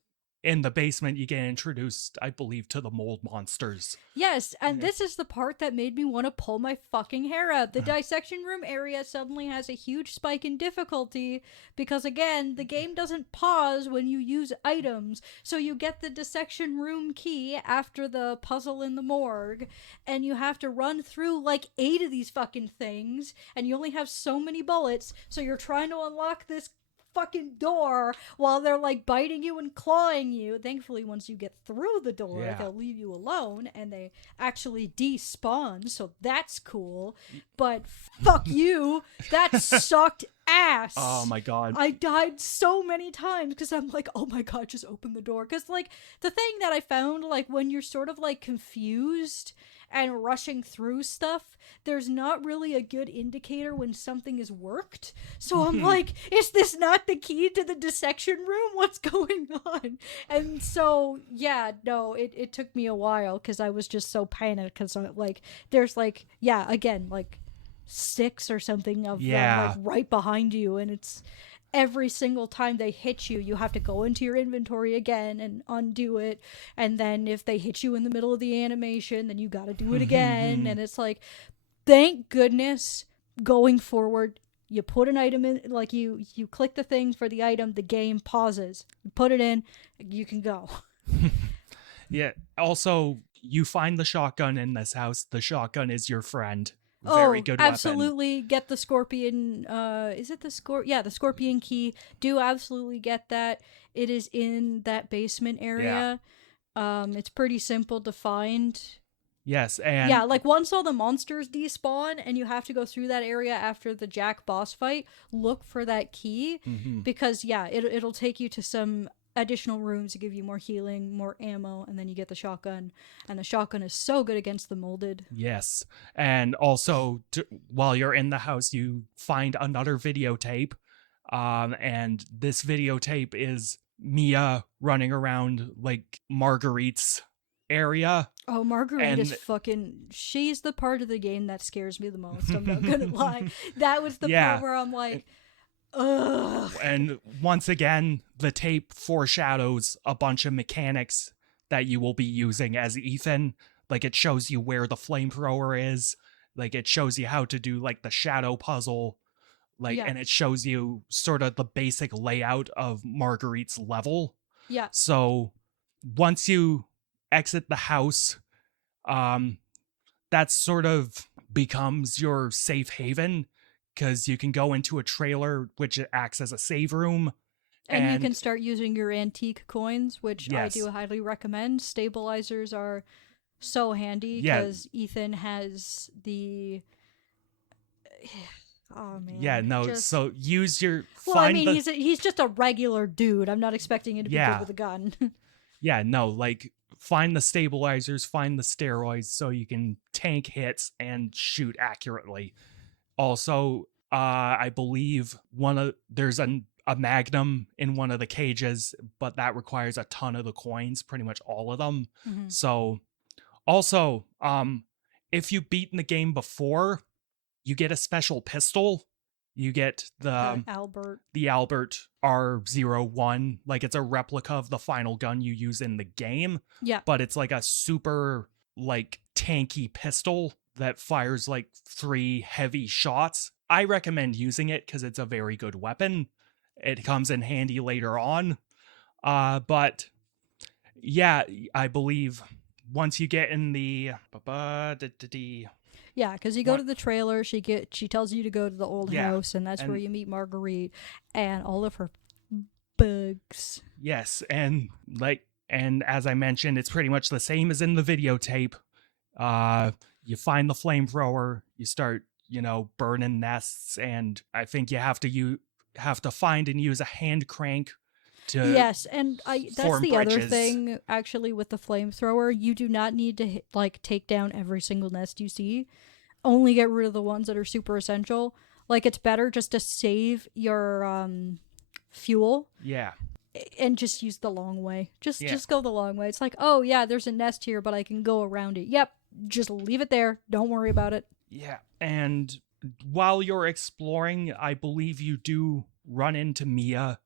in the basement, you get introduced, I believe, to the mold monsters. Yes, and Yeah. this is the part that made me want to pull my fucking hair out. The dissection room area suddenly has a huge spike in difficulty because, again, the game doesn't pause when you use items. So you get the dissection room key after the puzzle in the morgue, and you have to run through like 8 of these fucking things, and you only have so many bullets, so you're trying to unlock this fucking door while they're like biting you and clawing you. Thankfully, once you get through the door, Yeah. they'll leave you alone and they actually despawn, so that's cool. But fuck you, that sucked ass. Oh my god. I died so many times because I'm like, oh my god, just open the door. Because, like, the thing that I found, like, when you're sort of, like, confused and rushing through stuff, there's not really a good indicator when something has worked. So I'm like, is this not the key to the dissection room? What's going on? And so, yeah, no, it took me a while because I was just so panicked because, like, there's, like, yeah, again, like, 6 or something of them, like, right behind you, and it's every single time they hit you, you have to go into your inventory again and undo it, and then if they hit you in the middle of the animation, then you gotta do it again. And it's like, thank goodness, going forward, you put an item in, like, you click the thing for the item, the game pauses, you put it in, you can go. Yeah. Also, you find the shotgun in this house. The shotgun is your friend. Very good weapon. Absolutely get the scorpion. Is it the the scorpion key. Do absolutely get that. It is in that basement area. It's pretty simple to find. Yes, and yeah, like, once all the monsters despawn and you have to go through that area after the Jack boss fight, look for that key because it'll take you to some additional rooms to give you more healing, more ammo, and then you get the shotgun. And the shotgun is so good against the molded. Yes. And also, while you're in the house, you find another videotape. And this videotape is Mia running around, like, Marguerite's area. Oh, Marguerite is fucking... She's the part of the game that scares me the most, I'm not gonna lie. That was the part where I'm like... Ugh. And once again, the tape foreshadows a bunch of mechanics that you will be using as Ethan. Like, it shows you where the flamethrower is. Like, it shows you how to do, like, the shadow puzzle. Like, and it shows you sort of the basic layout of Marguerite's level. Yeah. So once you exit the house, that sort of becomes your safe haven, because you can go into a trailer, which acts as a save room. And you can start using your antique coins, which I Yes. do highly recommend. Stabilizers are so handy because Ethan has the... Oh, man. Yeah, no, so use your... Well, I mean, he's just a regular dude. I'm not expecting him to be good with a gun. Yeah, no, like, find the stabilizers, find the steroids so you can tank hits and shoot accurately. Also, I believe there's a magnum in one of the cages, but that requires a ton of the coins, pretty much all of them. So, also, if you've beaten the game before, you get a special pistol. You get the Albert R01. Like, it's a replica of the final gun you use in the game. Yeah. But it's like a super, like, tanky pistol that fires like 3 heavy shots. I recommend using it because it's a very good weapon. It comes in handy later on. But yeah, I believe once you get in the... Yeah, because you go to the trailer, she tells you to go to the old house, and that's where you meet Marguerite and all of her bugs. Yes, and as I mentioned, it's pretty much the same as in the videotape. You find the flamethrower, you start, burning nests, and I think you have to find and use a hand crank to... Yes, and that's the bridges. other thing, actually, with the flamethrower. You do not need to, take down every single nest you see. Only get rid of the ones that are super essential. Like, it's better just to save your fuel. Yeah. And just use the long way. Just go the long way. It's like, oh, yeah, there's a nest here, but I can go around it. Yep, just leave it there. Don't worry about it. Yeah, and while you're exploring, I believe you do run into Mia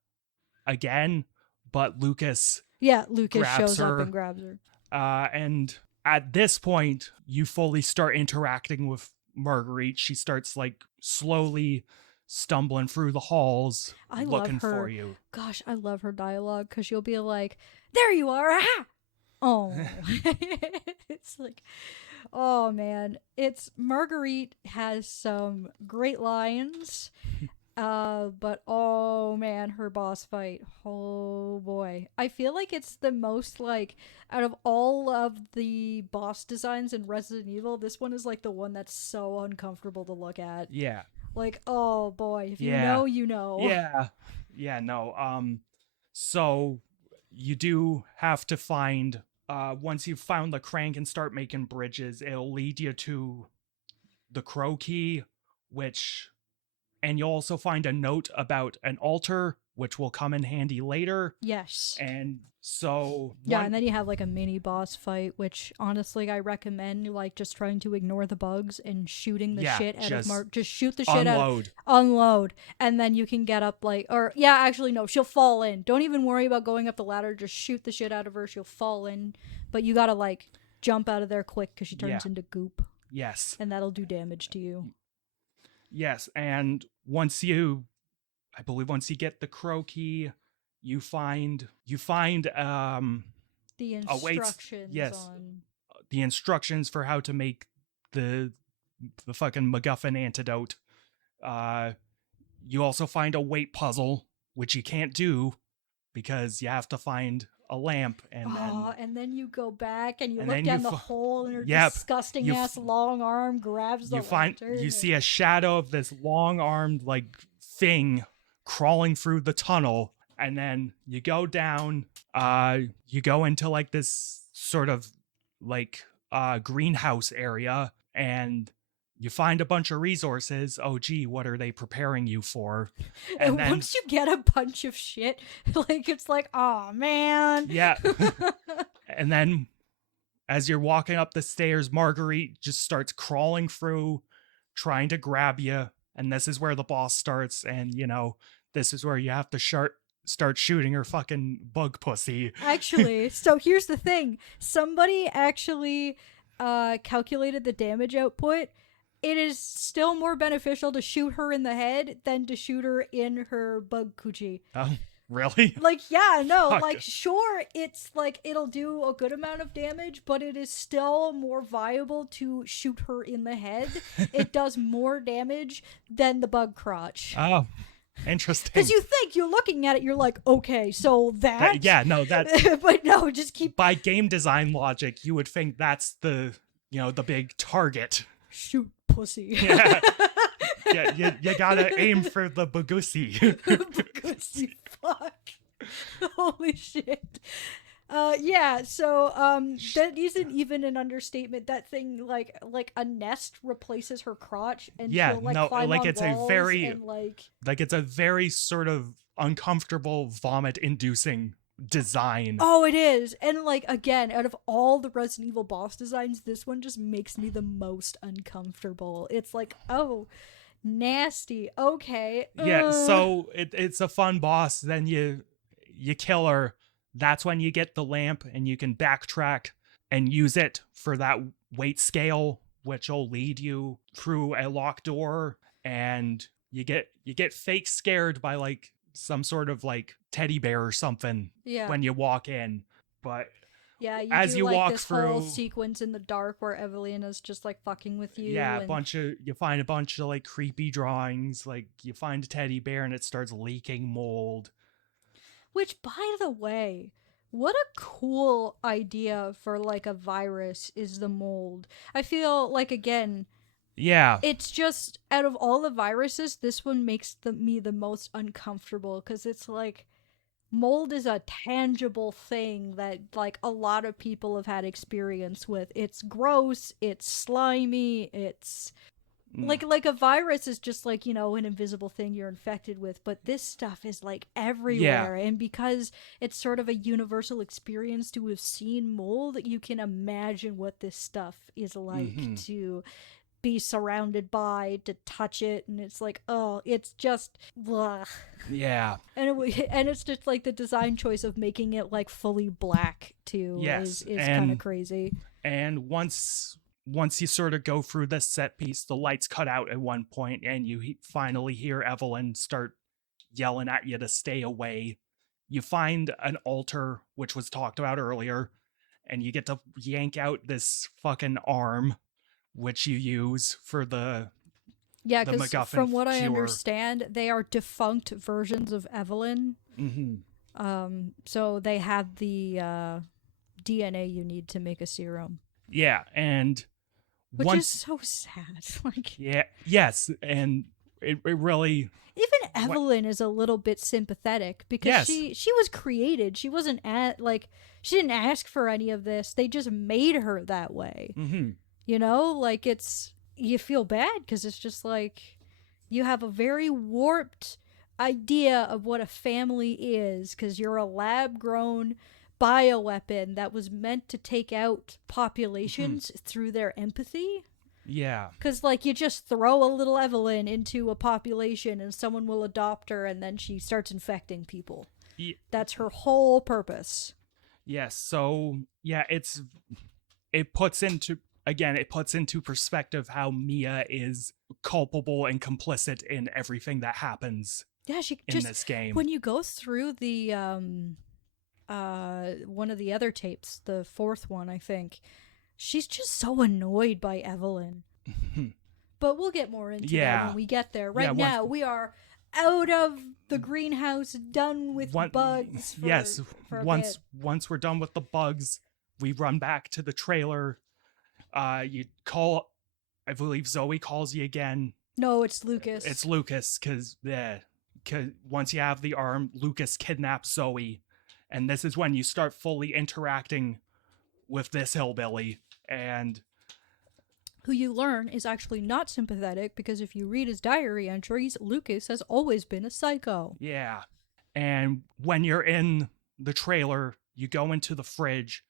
again, but Lucas... Yeah, Lucas shows her, up and grabs her. And at this point, you fully start interacting with Marguerite. She starts, like, slowly stumbling through the halls looking for you. Gosh, I love her dialogue, because she'll be like, there you are, aha! Oh. It's like, oh, man. Marguerite has some great lines, but oh oh man, her boss fight. Oh boy. I feel like it's the most like out of all of the boss designs in Resident Evil, this one is like the one that's so uncomfortable to look at. Yeah. Like, oh boy, if you Yeah. know, you know. Yeah. Yeah, no. So you do have to find once you've found the crank and start making bridges, it'll lead you to the crow key, and you'll also find a note about an altar, which will come in handy later. Yes. And so Yeah, and then you have like a mini boss fight, which honestly I recommend like just trying to ignore the bugs and shooting the shit out of just shoot the shit out. Unload. And then you can get up like actually no, she'll fall in. Don't even worry about going up the ladder, just shoot the shit out of her, she'll fall in. But you gotta like jump out of there quick because she turns into goop. Yes. And that'll do damage to you. Yes, and once you get the crow key, you find the instructions on the instructions for how to make the fucking MacGuffin antidote. You also find a weight puzzle, which you can't do because you have to find a lamp, and then you go back and you look down the hole and her disgusting ass long arm grabs the lantern. You see a shadow of this long-armed like thing crawling through the tunnel, and then you go down, you go into like this sort of like greenhouse area, and you find a bunch of resources. Oh gee, what are they preparing you for? And then, once you get a bunch of shit, like it's like, oh man. Yeah. And then as you're walking up the stairs, Marguerite just starts crawling through, trying to grab you. And this is where the boss starts. And, this is where you have to start shooting her fucking bug pussy. Actually, so here's the thing. Somebody actually calculated the damage output. It is still more beneficial to shoot her in the head than to shoot her in her bug coochie. Oh, really? Like, yeah, no, like, sure, it's like, it'll do a good amount of damage, but it is still more viable to shoot her in the head. It does more damage than the bug crotch. Oh, interesting. Because you think, you're looking at it, you're like, okay, so that... but no, just keep... By game design logic, you would think that's the big target. Shoot pussy. Yeah. You gotta aim for the bagusi. Bagusi, fuck. Holy shit. So that isn't even an understatement. That thing like a nest replaces her crotch, and she'll climb on it's walls a very and, it's a very sort of uncomfortable, vomit-inducing design. Oh, it is. And again, out of all the Resident Evil boss designs, this one just makes me the most uncomfortable. It's like, oh, nasty. Okay. Yeah, so it's a fun boss. Then you kill her. That's when you get the lamp and you can backtrack and use it for that weight scale, which will lead you through a locked door, and you get fake scared by some sort of teddy bear or something when you walk in. But yeah, as you walk this through, whole sequence in the dark where Evelina's just fucking with you. Yeah, you find a bunch of creepy drawings. You find a teddy bear and it starts leaking mold. Which, by the way, what a cool idea for a virus is the mold. I feel again, yeah, it's just out of all the viruses, this one makes me the most uncomfortable because it's mold is a tangible thing that a lot of people have had experience with. It's gross, it's slimy, it's like a virus is just an invisible thing you're infected with, but this stuff is everywhere. And because it's sort of a universal experience to have seen mold, you can imagine what this stuff is like to be surrounded by, to touch it, and it's it's just blah. Yeah. And it's just the design choice of making it fully black too is kind of crazy. And once you sort of go through this set piece, the lights cut out at one point, and you finally hear Evelyn start yelling at you to stay away. You find an altar, which was talked about earlier, and you get to yank out this fucking arm, which you use for the Yeah, the because MacGuffin from what I cure. understand, they are defunct versions of Evelyn. So they have the DNA you need to make a serum, Yeah, and which once is so sad. Like, yeah, yes, and it really even Evelyn is a little bit sympathetic because Yes. she was created. She wasn't she didn't ask for any of this. They just made her that way. You know, like you feel bad because it's just like you have a very warped idea of what a family is because you're a lab grown bioweapon that was meant to take out populations through their empathy. yeah. Because, like, you just throw a little Evelyn into a population and someone will adopt her and then she starts infecting people. That's her whole purpose. Yes, so yeah, it puts into perspective how Mia is culpable and complicit in everything that happens Yeah, she in just this game. when you go through the one of the other tapes, the fourth one, I think, she's just so annoyed by Evelyn. But we'll get more into that when we get there. Right now, we are out of the greenhouse, done with bugs. For once we're done with the bugs, we run back to the trailer. You call, I believe Zoe calls you again. No, it's Lucas. It's Lucas, because once you have the arm, Lucas kidnaps Zoe, and this is when you start fully interacting with this hillbilly, and who you learn is actually not sympathetic because if you read his diary entries, Lucas has always been a psycho. Yeah. And when you're in the trailer, you go into the fridge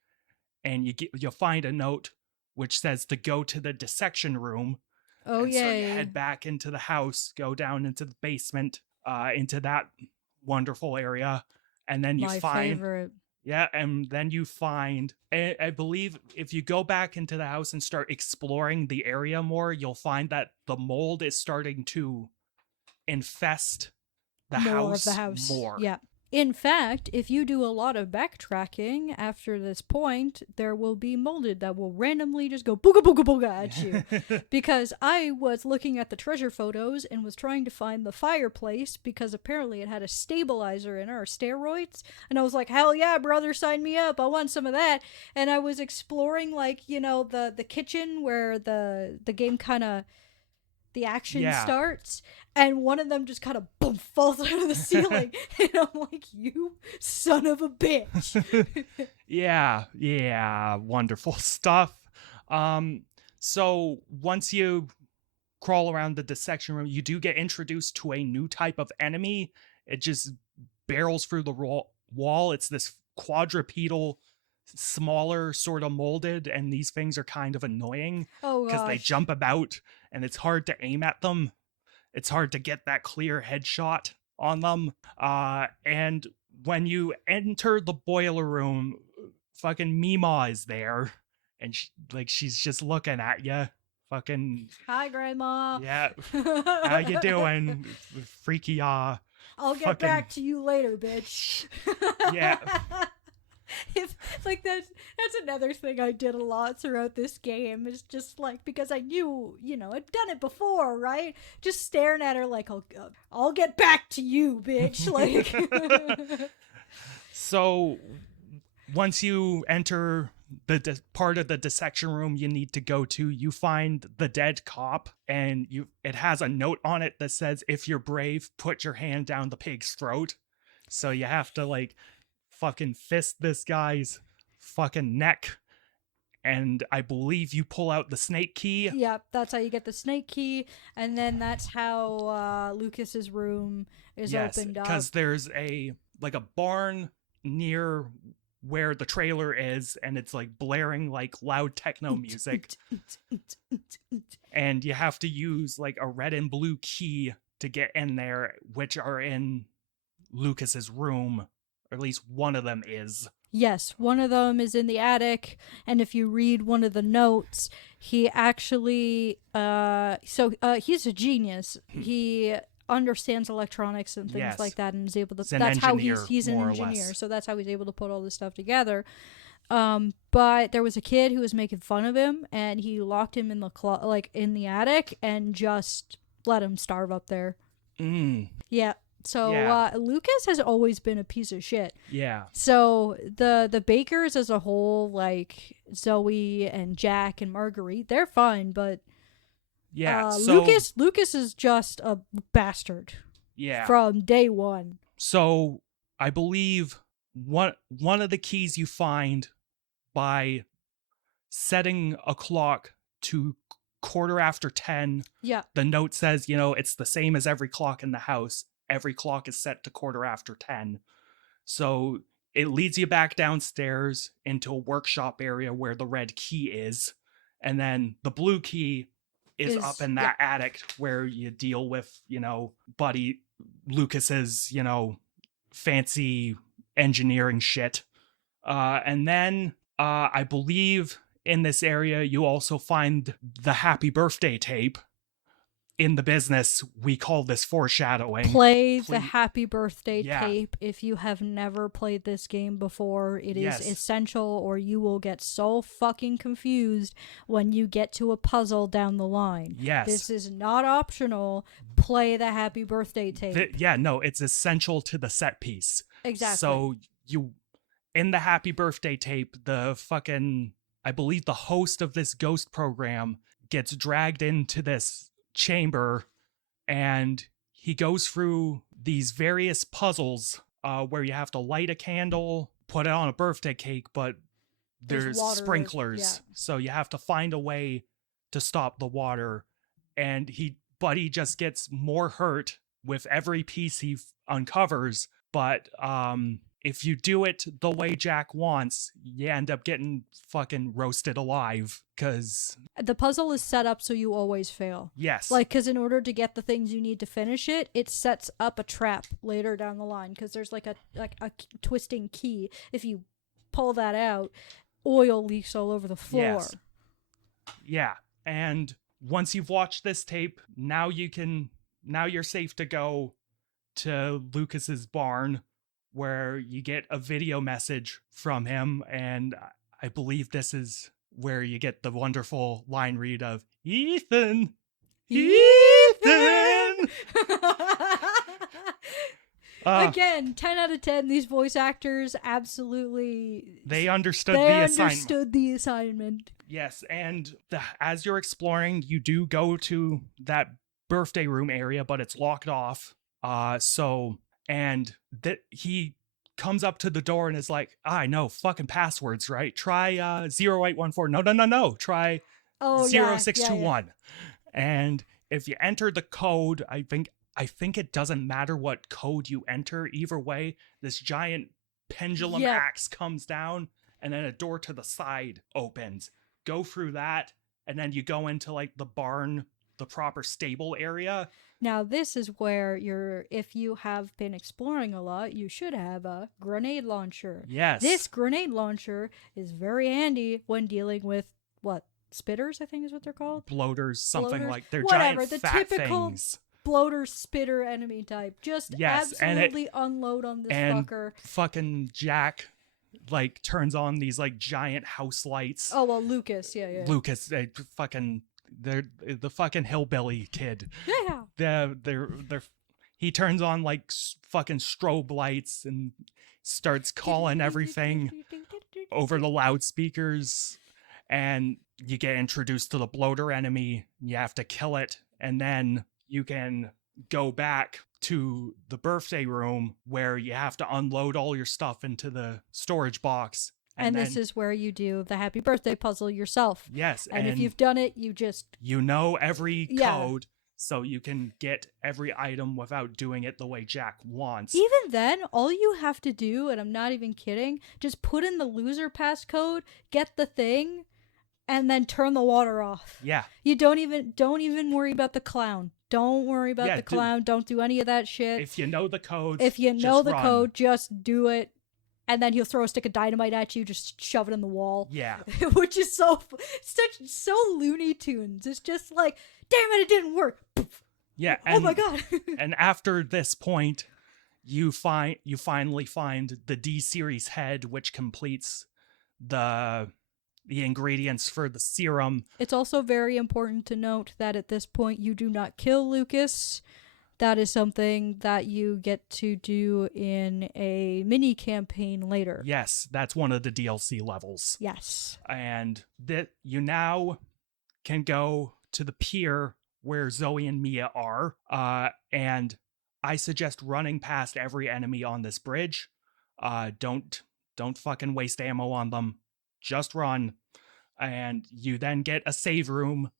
and you'll find a note which says to go to the dissection room. Oh, and yeah. So you head back into the house, go down into the basement, into that wonderful area, and then you My find favorite. Yeah, and then you find, I believe if you go back into the house and start exploring the area more, you'll find that the mold is starting to infest the house more. Yeah. In fact, if you do a lot of backtracking after this point, there will be molded that will randomly just go booga booga booga at you. Because I was looking at the treasure photos and was trying to find the fireplace because apparently it had a stabilizer in it, or steroids. And I was like, hell yeah, brother, sign me up. I want some of that. And I was exploring, like, you know, the kitchen where the game kind of, the action starts, and one of them just kind of boom falls out of the ceiling, and I'm like, you son of a bitch. yeah, wonderful stuff. So once you crawl around the dissection room, you do get introduced to a new type of enemy. It just barrels through the wall. It's this quadrupedal, smaller, sort of molded, and these things are kind of annoying because they jump about and it's hard to aim at them. It's hard to get that clear headshot on them. And when you enter the boiler room, fucking Mima is there, and she's just looking at you. Fucking hi, Grandma. Yeah, how you doing, freaky? I'll get back to you later, bitch. Yeah. It's like that's another thing I did a lot throughout this game, is just like, because I knew, you know, I'd done it before, right? Just staring at her like, I'll get back to you, bitch. Like, so once you enter the part of the dissection room you need to go to, you find the dead cop, and it has a note on it that says, if you're brave, put your hand down the pig's throat. So you have to, like, fucking fist this guy's fucking neck, and I believe you pull out the snake key. Yep, that's how you get the snake key, and then that's how Lucas's room is opened up. Because there's a barn near where the trailer is, and it's like blaring like loud techno music, and you have to use like a red and blue key to get in there, which are in Lucas's room. Or at least one of them is. Yes, one of them is in the attic, and if you read one of the notes, he actually, he's a genius. He understands electronics and things like that, and is able to. That's how he's an engineer. So that's how he's able to put all this stuff together. But there was a kid who was making fun of him, and he locked him in the in the attic, and just let him starve up there. Mm, Yeah. So Yeah. Lucas has always been a piece of shit. yeah. So the Bakers as a whole, like Zoe and Jack and Marguerite, they're fine, but Yeah. So Lucas is just a bastard yeah. from day one. So I believe one of the keys you find by setting a clock to 10:15. Yeah. The note says, it's the same as every clock in the house. Every clock is set to 10:15. So it leads you back downstairs into a workshop area where the red key is. And then the blue key is up in that attic where you deal with, Buddy Lucas's, fancy engineering shit. And then I believe in this area you also find the happy birthday tape. In the business, we call this foreshadowing. Play the happy birthday Yeah. tape if you have never played this game before. It is Yes. essential, or you will get so fucking confused when you get to a puzzle down the line. Yes. This is not optional. Play the happy birthday tape. No, it's essential to the set piece. Exactly. So in the happy birthday tape, I believe the host of this ghost program gets dragged into this chamber, and he goes through these various puzzles where you have to light a candle, put it on a birthday cake, but there's water, sprinklers. yeah. So you have to find a way to stop the water. And Buddy just gets more hurt with every piece he uncovers. But if you do it the way Jack wants, you end up getting fucking roasted alive. Because The puzzle is set up so you always fail. yes, Because in order to get the things you need to finish it, it sets up a trap later down the line. Because there's like a twisting key. If you pull that out, oil leaks all over the floor. Yes. Yeah. And once you've watched this tape, now you're safe to go to Lucas's barn, where you get a video message from him, and I believe this is where you get the wonderful line read of Ethan. Again, 10 out of 10. These voice actors absolutely They understood the assignment. understood the assignment. Yes, and as you're exploring, you do go to that birthday room area, but it's locked off. He comes up to the door and is like, I know fucking passwords, right? Try 0814. No. Try 0621. And if you enter the code, I think it doesn't matter what code you enter. Either way, this giant pendulum axe comes down, and then a door to the side opens. Go through that, and then you go into like the barn, the proper stable area. Now, this is where if you have been exploring a lot, you should have a grenade launcher. Yes. This grenade launcher is very handy when dealing with, spitters, I think is what they're called? Bloaters, something Bloaters. like they're Whatever, giant the fat typical things. Bloater, spitter enemy type. Just absolutely unload on this fucker. Fucking Jack turns on these giant house lights. Oh, well, Lucas, yeah. Lucas, they're the fucking hillbilly kid. Yeah. He turns on fucking strobe lights and starts calling everything over the loudspeakers, and you get introduced to the bloater enemy. You have to kill it, and then you can go back to the birthday room where you have to unload all your stuff into the storage box. And this is where you do the happy birthday puzzle yourself. Yes. And if you've done it, you know every code, so you can get every item without doing it the way Jack wants. Even then, all you have to do, and I'm not even kidding, just put in the loser passcode, get the thing, and then turn the water off. Yeah. You don't even worry about the clown. Don't worry about the clown. Don't do any of that shit. If you know the code, just do it. And then he'll throw a stick of dynamite at you, just shove it in the wall. Yeah. Which is so Looney Tunes. It's just like, damn it didn't work. Yeah. Oh my god. And after this point, you finally find the D series head, which completes the the ingredients for the serum. It's also very important to note that at this point you do not kill Lucas. That is something that you get to do in a mini campaign later. Yes, that's one of the DLC levels. Yes. And that you now can go to the pier where Zoe and Mia are. And I suggest running past every enemy on this bridge. Don't fucking waste ammo on them. Just run. And you then get a save room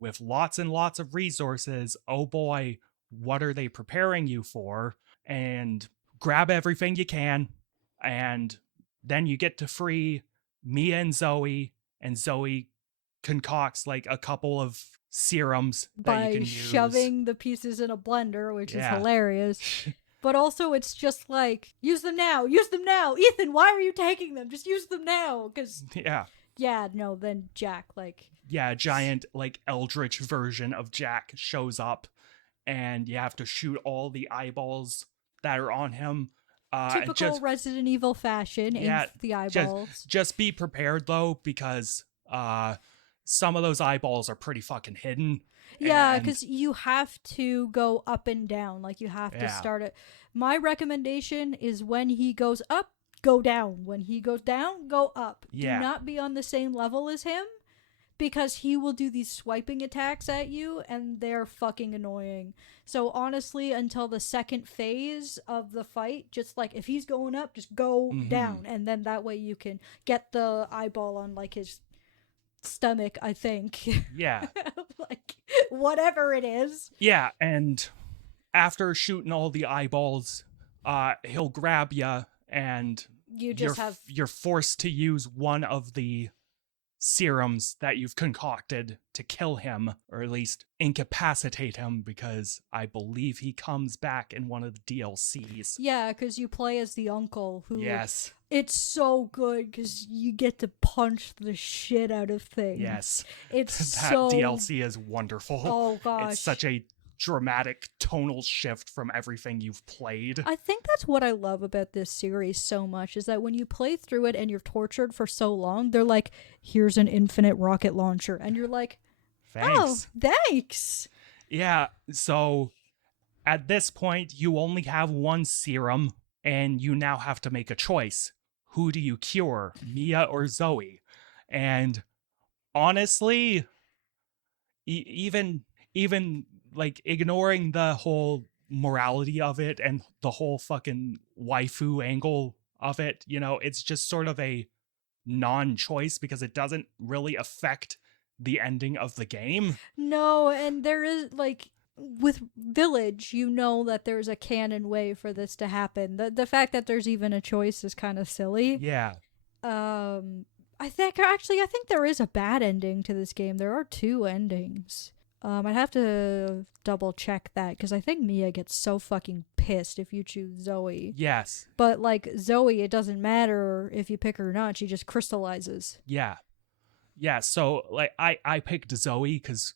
with lots and lots of resources. Oh boy, what are they preparing you for? And grab everything you can. And then you get to free Mia and Zoe concocts like a couple of serums that By you can use. shoving the pieces in a blender, which is Yeah. hilarious. But also, it's just like, use them now, Ethan, why are you taking them? Just use them now, because, then Jack, like... Yeah, a giant, like, eldritch version of Jack shows up, and you have to shoot all the eyeballs that are on him. Typical Resident Evil fashion, aim for the eyeballs. Just be prepared, though, because some of those eyeballs are pretty fucking hidden. Yeah, because you have to go up and down. Like, you have to start it. My recommendation is when he goes up, go down. When he goes down, go up. Yeah. Do not be on the same level as him, because he will do these swiping attacks at you, and they're fucking annoying. So, honestly, until the second phase of the fight, just, like, if he's going up, just go down. And then that way you can get the eyeball on, like, his stomach, I think. Yeah. Like, whatever it is. Yeah, and after shooting all the eyeballs, he'll grab you, and you're forced to use one of the serums that you've concocted to kill him, or at least incapacitate him, because I believe he comes back in one of the DLCs. Yeah, because you play as the uncle who... Yes. It's so good because you get to punch the shit out of things. Yes. It's that so... DLC is wonderful. Oh, gosh. It's such a dramatic tonal shift from everything you've played. I think that's what I love about this series so much, is that when you play through it and you're tortured for so long, they're like, here's an infinite rocket launcher. And you're like, Thanks. oh, thanks. Yeah, so at this point, you only have one serum, and you now have to make a choice. Who do you cure, Mia or Zoe? And honestly, even like ignoring the whole morality of it and the whole fucking waifu angle of it, it's just sort of a non-choice because it doesn't really affect the ending of the game. No, and there is, like, with Village, you know that there's a canon way for this to happen. The fact that there's even a choice is kind of silly. Yeah. I think there is a bad ending to this game. There are two endings. I'd have to double check that, because I think Mia gets so fucking pissed if you choose Zoe. Yes. But, like, Zoe, it doesn't matter if you pick her or not. She just crystallizes. Yeah. Yeah, so, like, I picked Zoe because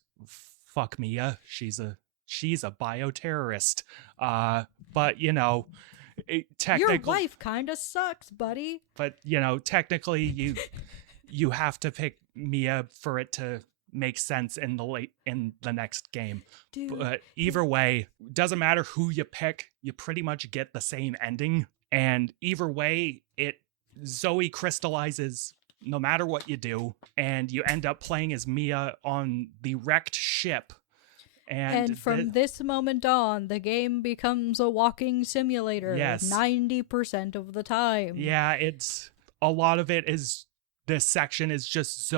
fuck Mia. She's a bioterrorist. But, technically... Your wife kinda sucks, buddy. But, technically you have to pick Mia for it to make sense in the next game. Dude. But either way, doesn't matter who you pick, you pretty much get the same ending. And either way, Zoe crystallizes no matter what you do, and you end up playing as Mia on the wrecked ship. And from this moment on, the game becomes a walking simulator. Yes. 90% of the time. Yeah, it's a lot of it is, this section is just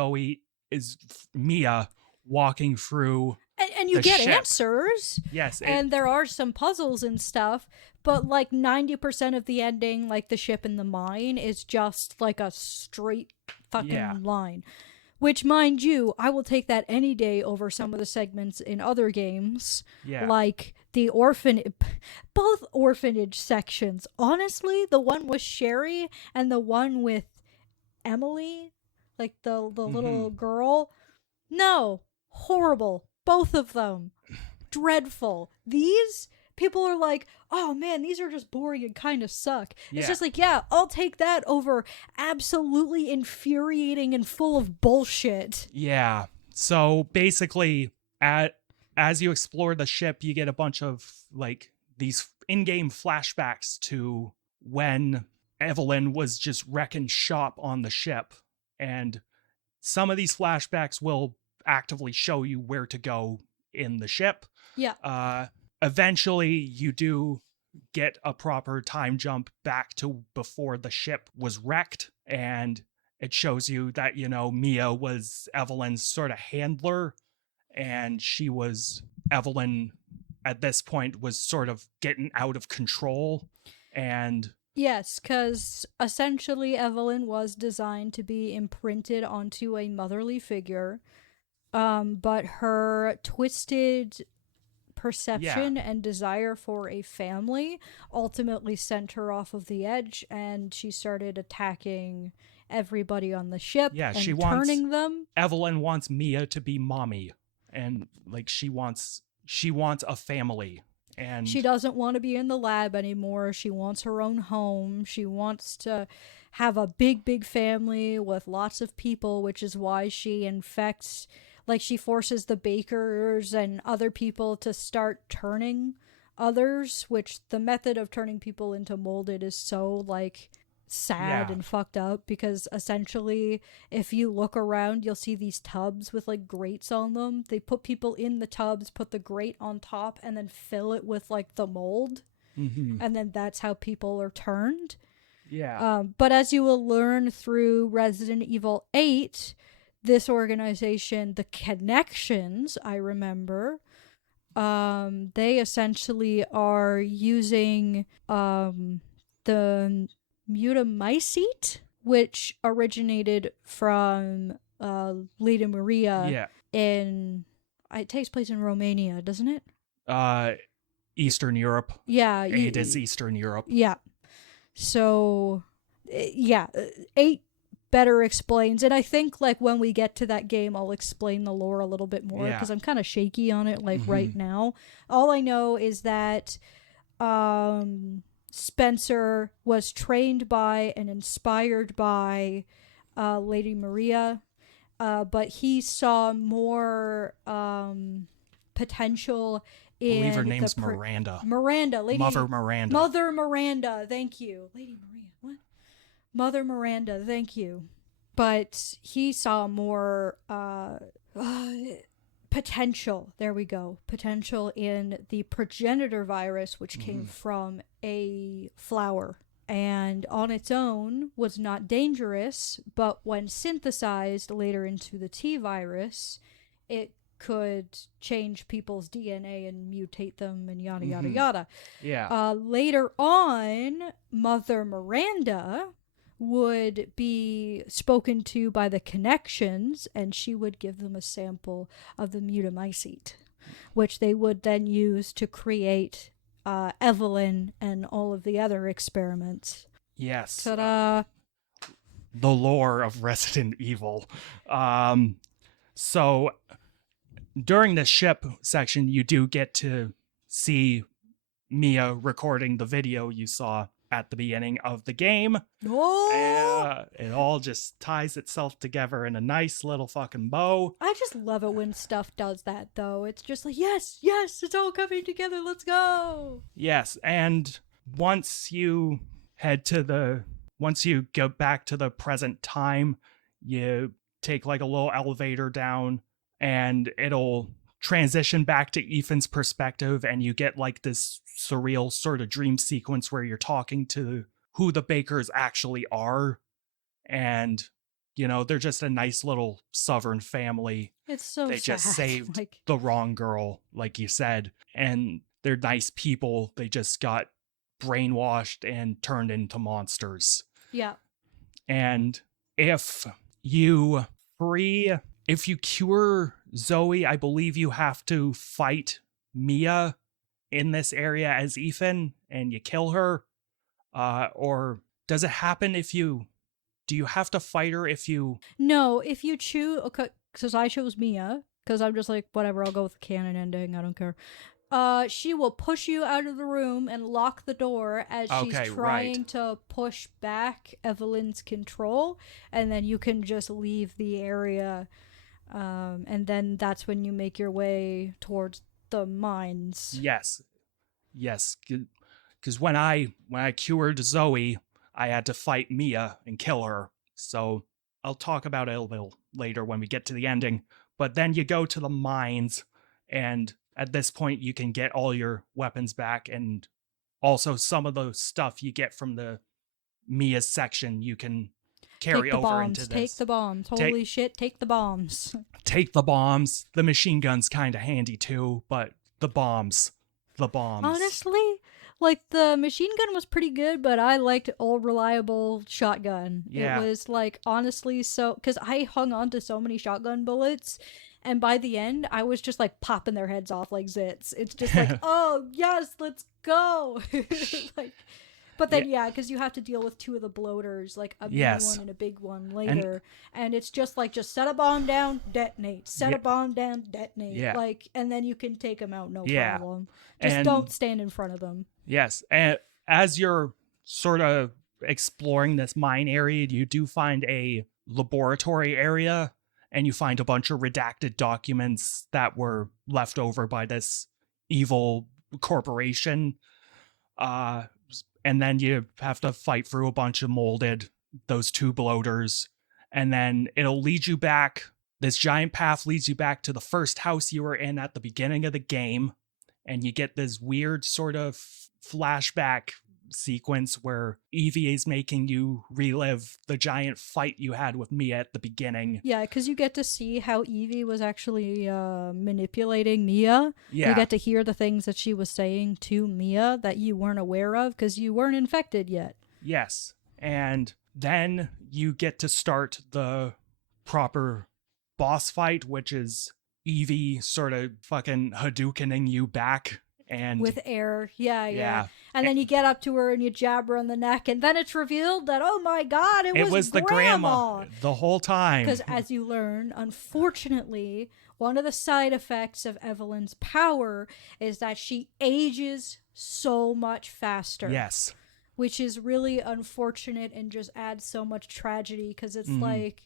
Mia walking through. And you get ship. answers. Yes. And there are some puzzles and stuff, but like 90% of the ending, like the ship and the mine, is just like a straight fucking line. Which, mind you, I will take that any day over some of the segments in other games. Yeah. Like both orphanage sections. Honestly, the one with Sherry and the one with Emily, like the little girl. No, horrible. Both of them. Dreadful. These, people are like, oh man, these are just boring and kind of suck. It's Yeah. just like, yeah, I'll take that over absolutely infuriating and full of bullshit. Yeah. So basically, as you explore the ship, you get a bunch of like these in-game flashbacks to when Evelyn was just wrecking shop on the ship, and some of these flashbacks will actively show you where to go in the ship. Yeah. Eventually, you do get a proper time jump back to before the ship was wrecked, and it shows you that, you know, Mia was Evelyn's sort of handler, and Evelyn at this point was sort of getting out of control. And Yes, because essentially Evelyn was designed to be imprinted onto a motherly figure, but her twisted perception and desire for a family ultimately sent her off of the edge, and she started attacking everybody on the ship Yeah, and she wants- turning them. Evelyn wants Mia to be mommy, and like she wants a family. And She doesn't want to be in the lab anymore. She wants her own home. She wants to have a big family with lots of people, which is why she infects, like, she forces the bakers and other people to start turning others, which the method of turning people into molded is so, like, sad Yeah. and fucked up, because essentially if you look around you'll see these tubs with like grates on them. They put people in the tubs, put the grate on top, and then fill it with like the mold, Mhm. and then that's how people are turned. Yeah. But as you will learn through Resident Evil 8, this organization, the Connections, I remember, they essentially are using the mutamycete, which originated from Lady Maria Yeah. in... It takes place in Romania, doesn't it? Eastern Europe. Yeah. 8 is Eastern Europe. Yeah. So, yeah, 8 better explains, and I think like when we get to that game I'll explain the lore a little bit more, Yeah. because I'm kind of shaky on it like right now. All I know is that Spencer was trained by and inspired by Lady Maria, but he saw more potential in... I believe her name's Miranda. Miranda, Mother Miranda. Mother Miranda, thank you. Lady Maria, what? Mother Miranda, thank you. But he saw more potential, there we go, potential in the progenitor virus, which came from a flower, and on its own was not dangerous, but when synthesized later into the T virus, it could change people's DNA and mutate them and yada yada yada. Yeah. Later on, Mother Miranda would be spoken to by the Connections, and she would give them a sample of the mutamycete, which they would then use to create Evelyn and all of the other experiments. Yes. Ta-da! The lore of Resident Evil. So during the ship section, you do get to see Mia recording the video you saw at the beginning of the game. Oh! It all just ties itself together in a nice little fucking bow. I just love it when stuff does that, though. It's just like, yes, it's all coming together, let's go! Yes, and once you go back to the present time, you take like a little elevator down, and it'll transition back to Ethan's perspective, and you get like this surreal sort of dream sequence where you're talking to who the Bakers actually are, and you know, they're just a nice little Southern family. It's so They sad. just saved Like, the wrong girl, like you said, and they're nice people. They just got brainwashed and turned into monsters. yeah. And if you cure Zoe, I believe you have to fight Mia in this area as Ethan, and you kill her. Or does it happen do you have to fight her if you... No, if you choose, okay, because I chose Mia, because I'm just like, whatever, I'll go with the canon ending, I don't care. she will push you out of the room and lock the door as she's Okay, trying right. to push back Evelyn's control, and then you can just leave the area. And then that's when you make your way towards the mines. Yes. Yes. Because when I cured Zoe, I had to fight Mia and kill her. So I'll talk about it a little later when we get to the ending. But then you go to the mines, and at this point you can get all your weapons back, and also some of the stuff you get from the Mia's section you can carry Take the over bombs. into Take this. the bombs. Holy shit! Take the bombs. Take the bombs. The machine gun's kind of handy too, but the bombs. Honestly, like the machine gun was pretty good, but I liked old reliable shotgun. Yeah. It was like honestly so because I hung on to so many shotgun bullets, and by the end I was just like popping their heads off like zits. It's just like, oh yes, let's go. Like, but then yeah, because you have to deal with two of the bloaters, like a mini one and a big one later, and it's just like just set a bomb down, detonate. Set a bomb down, detonate. Yeah. Like, and then you can take them out, no problem. Just And don't stand in front of them. yes, and as you're sort of exploring this mine area, you do find a laboratory area, and you find a bunch of redacted documents that were left over by this evil corporation. And then you have to fight through a bunch of molded, those two bloaters, and then it'll lead you back. This giant path leads you back to the first house you were in at the beginning of the game, and you get this weird sort of flashback sequence where Evie is making you relive the giant fight you had with Mia at the beginning. Yeah, because you get to see how Evie was actually manipulating Mia. Yeah. You get to hear the things that she was saying to Mia that you weren't aware of because you weren't infected yet. Yes. And then you get to start the proper boss fight, which is Evie sort of fucking Hadoukening you back. And with air. Yeah. And then you get up to her and you jab her on the neck, and then it's revealed that, oh my god, it was the grandma the whole time. Because as you learn, unfortunately, one of the side effects of Evelyn's power is that she ages so much faster. Yes. Which is really unfortunate and just adds so much tragedy, because it's like,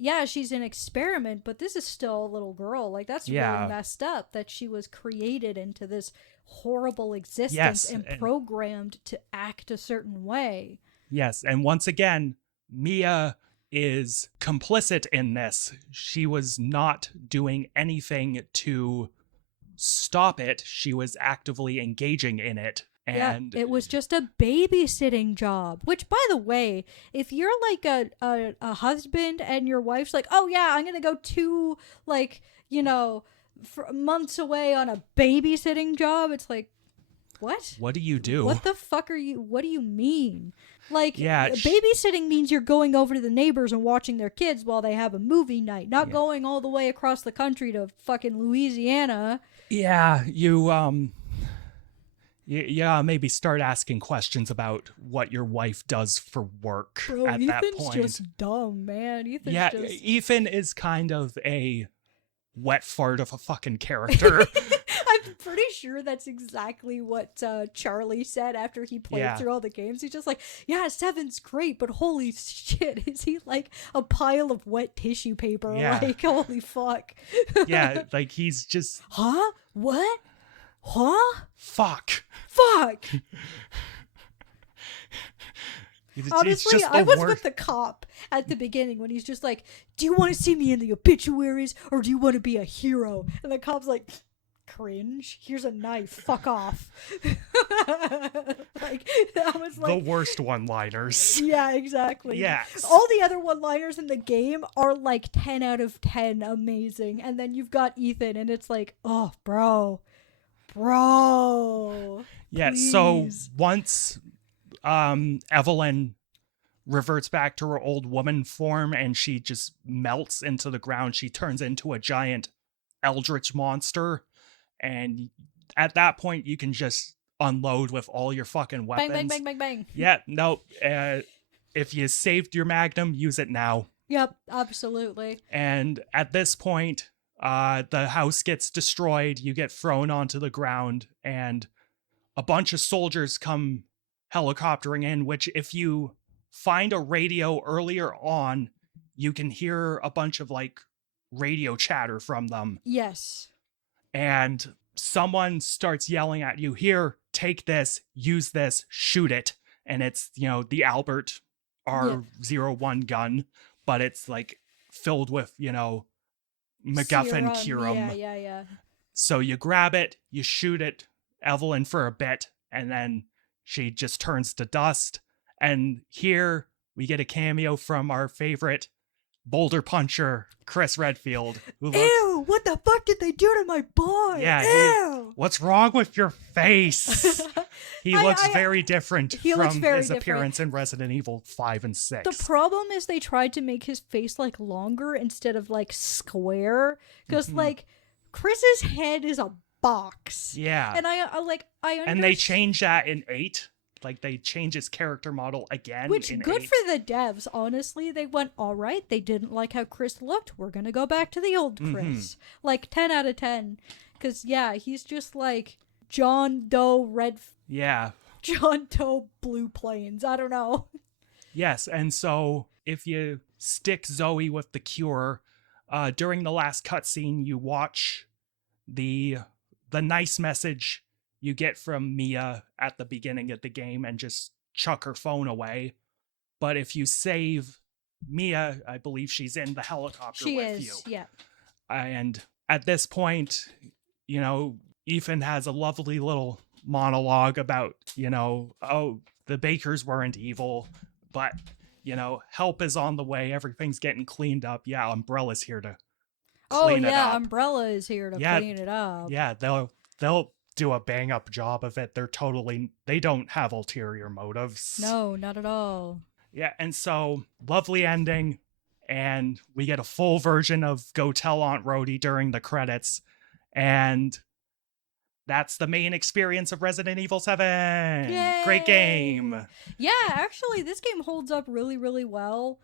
yeah, she's an experiment, but this is still a little girl. Like, that's really messed up that she was created into this horrible existence and programmed to act a certain way. Yes, and once again, Mia is complicit in this. She was not doing anything to stop it. She was actively engaging in it. And yeah, it was just a babysitting job. Which, by the way, if you're like a husband and your wife's like, oh yeah, I'm gonna go 2, like, you know, months away on a babysitting job, it's like, what do you do? What the fuck what do you mean? Like, yeah, babysitting means you're going over to the neighbors and watching their kids while they have a movie night, not going all the way across the country to fucking Louisiana. Yeah, Yeah, maybe start asking questions about what your wife does for work. Bro, at Ethan's that point. just dumb, man. Ethan is kind of a wet fart of a fucking character. I'm pretty sure that's exactly what Charlie said after he played through all the games. He's just like, yeah, 7's great, but holy shit, is he like a pile of wet tissue paper? Yeah. Like, holy fuck. Yeah, like he's just... Huh? What? Huh? Fuck. Honestly, I was with the cop at the beginning when he's just like, do you want to see me in the obituaries or do you want to be a hero? And the cop's like, cringe. Here's a knife. Fuck off. Like, I was like, the worst one-liners. Yeah, exactly. Yes. All the other one-liners in the game are like 10 out of 10 amazing. And then you've got Ethan and it's like, oh, bro. Yeah, please. So once Evelyn reverts back to her old woman form and she just melts into the ground, she turns into a giant eldritch monster, and at that point you can just unload with all your fucking weapons. Bang, bang, bang, bang, bang. Yeah, no, if you saved your magnum, use it now. Yep, absolutely. And at this point, The house gets destroyed, you get thrown onto the ground, and a bunch of soldiers come helicoptering in, which if you find a radio earlier on, you can hear a bunch of like radio chatter from them. Yes. And someone starts yelling at you, here, take this, use this, shoot it. And it's, the Albert R01 gun, but it's like filled with, MacGuffin Curum. Yeah. So you grab it, you shoot it, Evelyn, for a bit, and then she just turns to dust. And here we get a cameo from our favorite boulder puncher, Chris Redfield. Ew, what the fuck did they do to my boy? Yeah, Ew. What's wrong with your face? He looks very different from his appearance in Resident Evil 5 and 6. The problem is they tried to make his face like longer instead of like square, because like Chris's head is a box. Yeah. And I understand. And they changed that in 8. Like, they changed his character model again. Which, in good 8. for the devs, honestly. They went, all right, they didn't like how Chris looked. We're going to go back to the old Chris. Like, 10 out of 10. Because, yeah, he's just like John Doe John Doe Blue Plains. I don't know. Yes, and so if you stick Zoe with the cure, during the last cutscene, you watch the nice message you get from Mia at the beginning of the game and just chuck her phone away. But if you save Mia, I believe she's in the helicopter with you. Yeah. And at this point, Ethan has a lovely little monologue about, oh, the Bakers weren't evil, but, help is on the way. Everything's getting cleaned up. Yeah, Umbrella's here to clean it up. Umbrella is here to clean it up. Yeah, they'll do a bang up job of it. They don't have ulterior motives. No, not at all. Yeah, and so lovely ending, and we get a full version of Go Tell Aunt Rhody during the credits, and that's the main experience of Resident Evil 7. Yay! Great game. Yeah, actually, this game holds up really, really well.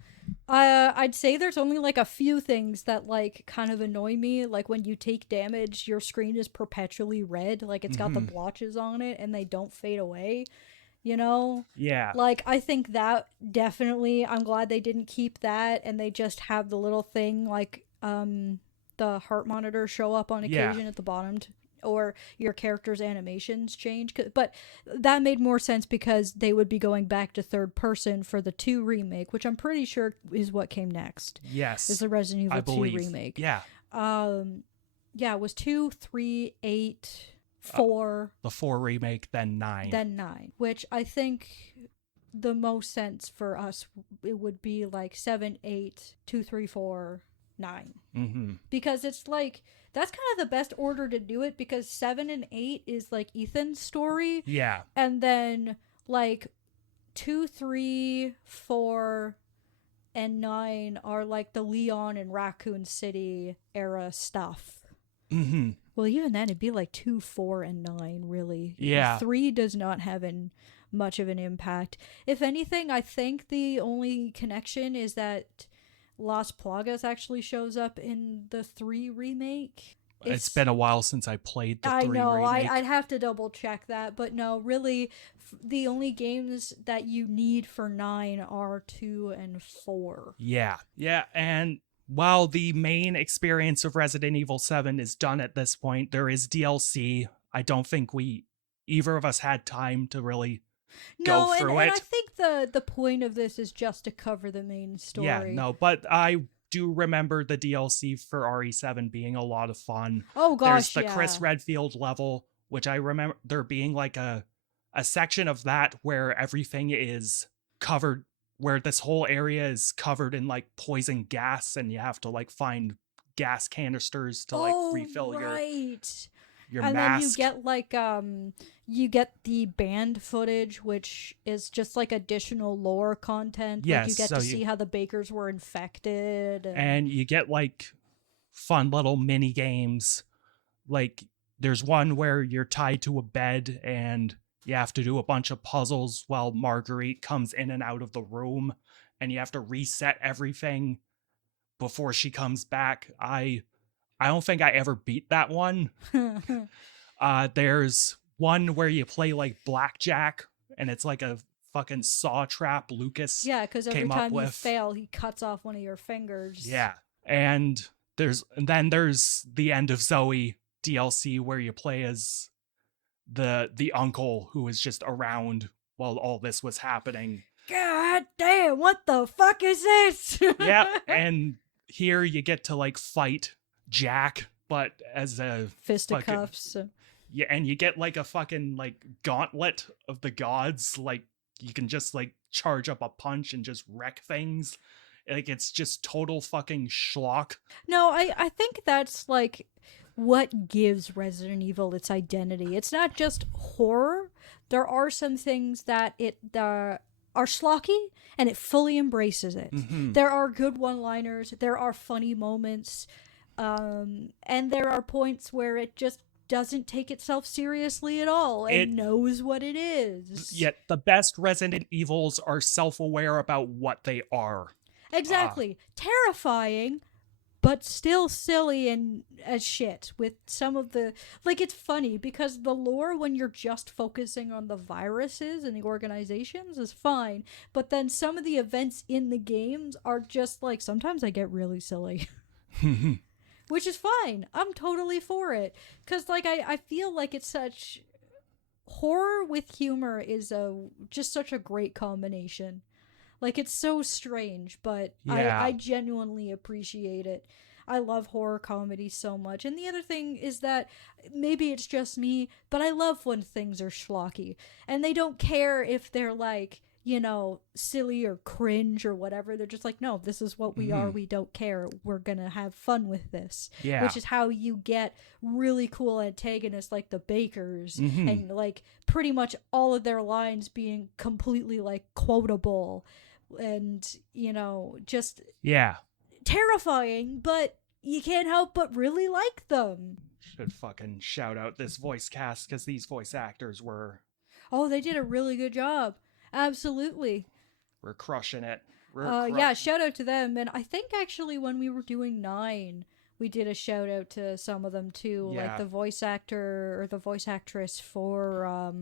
I'd say there's only like a few things that like kind of annoy me. Like when you take damage, your screen is perpetually red. Like it's got the blotches on it and they don't fade away. Yeah. Like I think that definitely, I'm glad they didn't keep that and they just have the little thing like the heart monitor show up on occasion at the bottom or your character's animations change. But that made more sense because they would be going back to third person for the 2 remake, which I'm pretty sure is what came next. Yes. Is the Resident Evil 2 remake. Yeah. Yeah, it was 2, 3, 8, 4. The 4 remake, then 9. Then 9, which I think the most sense for us, it would be like 7, 8, 2, 3, 4, 9. Because it's like, that's kind of the best order to do it because 7 and 8 is like Ethan's story. Yeah. And then like 2, 3, 4, and 9 are like the Leon and Raccoon City era stuff. Well, even then it'd be like 2, 4, and 9 really. Yeah. 3 does not have much of an impact. If anything, I think the only connection is that Las Plagas actually shows up in the 3 remake. It's been a while since I played the 3 remake. I know, I'd have to double check that, but no, really, the only games that you need for 9 are 2 and 4. Yeah, and while the main experience of Resident Evil 7 is done at this point, there is DLC. I don't think either of us had time to really go through it. And I think the point of this is just to cover the main story. Yeah, no, but I do remember the DLC for RE7 being a lot of fun. Oh gosh, There's the Chris Redfield level, which I remember there being like a section of that where everything is covered, where this whole area is covered in like poison gas and you have to like find gas canisters to like refill your and mask. Then you get like you get the band footage, which is just like additional lore content. Yes, like you get to see how the Bakers were infected, and you get like fun little mini games. Like there's one where you're tied to a bed and you have to do a bunch of puzzles while Marguerite comes in and out of the room, and you have to reset everything before she comes back. I I don't think I ever beat that one. There's one where you play like blackjack, and it's like a fucking saw trap Lucas Yeah, because every came up time you with. fail, he cuts off one of your fingers. Yeah. And then there's the End of Zoe DLC where you play as the uncle who was just around while all this was happening. God damn, what the fuck is this? Yeah, and here you get to like fight Jack, but as a Fisticuffs. yeah, and you get like a fucking like gauntlet of the gods. Like you can just like charge up a punch and just wreck things. Like it's just total fucking schlock. No, I think that's like what gives Resident Evil its identity. It's not just horror. There are some things that it are schlocky, and it fully embraces it. Mm-hmm. There are good one-liners. There are funny moments. And there are points where it just doesn't take itself seriously at all and It knows what it is. Yet the best Resident Evils are self-aware about what they are. Exactly. Terrifying, but still silly and as shit with some of the... Like, it's funny because the lore, when you're just focusing on the viruses and the organizations, is fine. But then some of the events in the games are just like... Sometimes I get really silly. Which is fine. I'm totally for it. Because, like, I feel like it's such... Horror with humor is just such a great combination. Like, it's so strange, but Yeah. I genuinely appreciate it. I love horror comedy so much. And the other thing is that maybe it's just me, but I love when things are schlocky. And they don't care if they're like, you know, silly or cringe or whatever. They're just like, no, this is what we are. We don't care. We're going to have fun with this. Yeah. Which is how you get really cool antagonists like the Bakers and like pretty much all of their lines being completely like quotable and, you know, just Yeah. terrifying, but you can't help but really like them. Should fucking shout out this voice cast because these voice actors were Oh, they did a really good job. Absolutely. crushing it. Yeah, shout out to them. And I think actually when we were doing 9, we did a shout out to some of them too, Yeah. like the voice actor or the voice actress for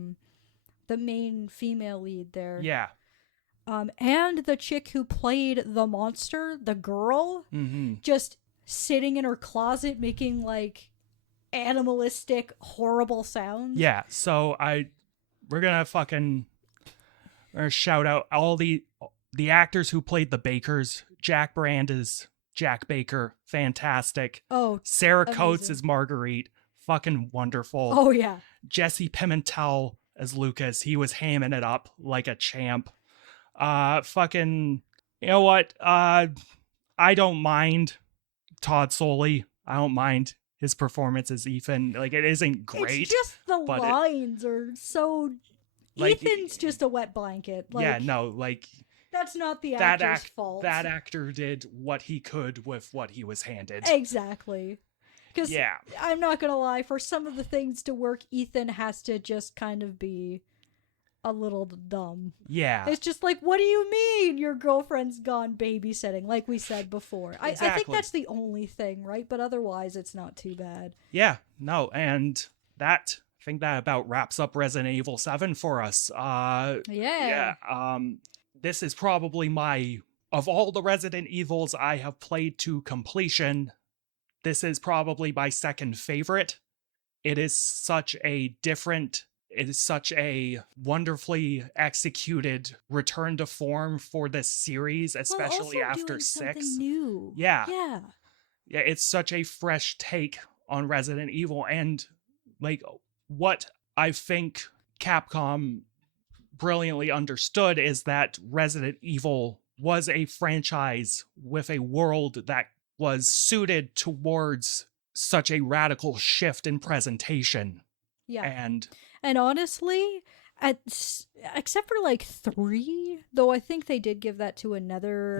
the main female lead there. Yeah. And the chick who played the monster, the girl, just sitting in her closet making like animalistic, horrible sounds. Yeah. So we're gonna shout out all the actors who played the Bakers. Jack Brand is Jack Baker, fantastic. Oh, Sarah Coates amazing. is Marguerite, fucking wonderful. Oh yeah. Jesse Pimentel as Lucas, he was hamming it up like a champ. Fucking, you know what? I don't mind Todd Soley. I don't mind his performance as Ethan. Like, it isn't great. It's just the but lines are so. Like, Ethan's just a wet blanket. Like, yeah, no, like that's not the that actor's fault. that actor did what he could with what he was handed. Exactly. Because Yeah. I'm not gonna lie, for some of the things to work, Ethan has to just kind of be a little dumb. Yeah. It's just like, what do you mean your girlfriend's gone babysitting? Like we said before. I think Exactly. that's the only thing, right? But otherwise, it's not too bad. Yeah, no, and I think that about wraps up Resident Evil 7 for us. Yeah. This is probably of all the Resident Evils I have played to completion, this is probably my second favorite. It is such a wonderfully executed return to form for this series, especially well, also after doing 6. something new. Yeah. Yeah. Yeah, it's such a fresh take on Resident Evil, and like what I think Capcom brilliantly understood is that Resident Evil was a franchise with a world that was suited towards such a radical shift in presentation. Yeah. And honestly, except for like 3, though I think they did give that to another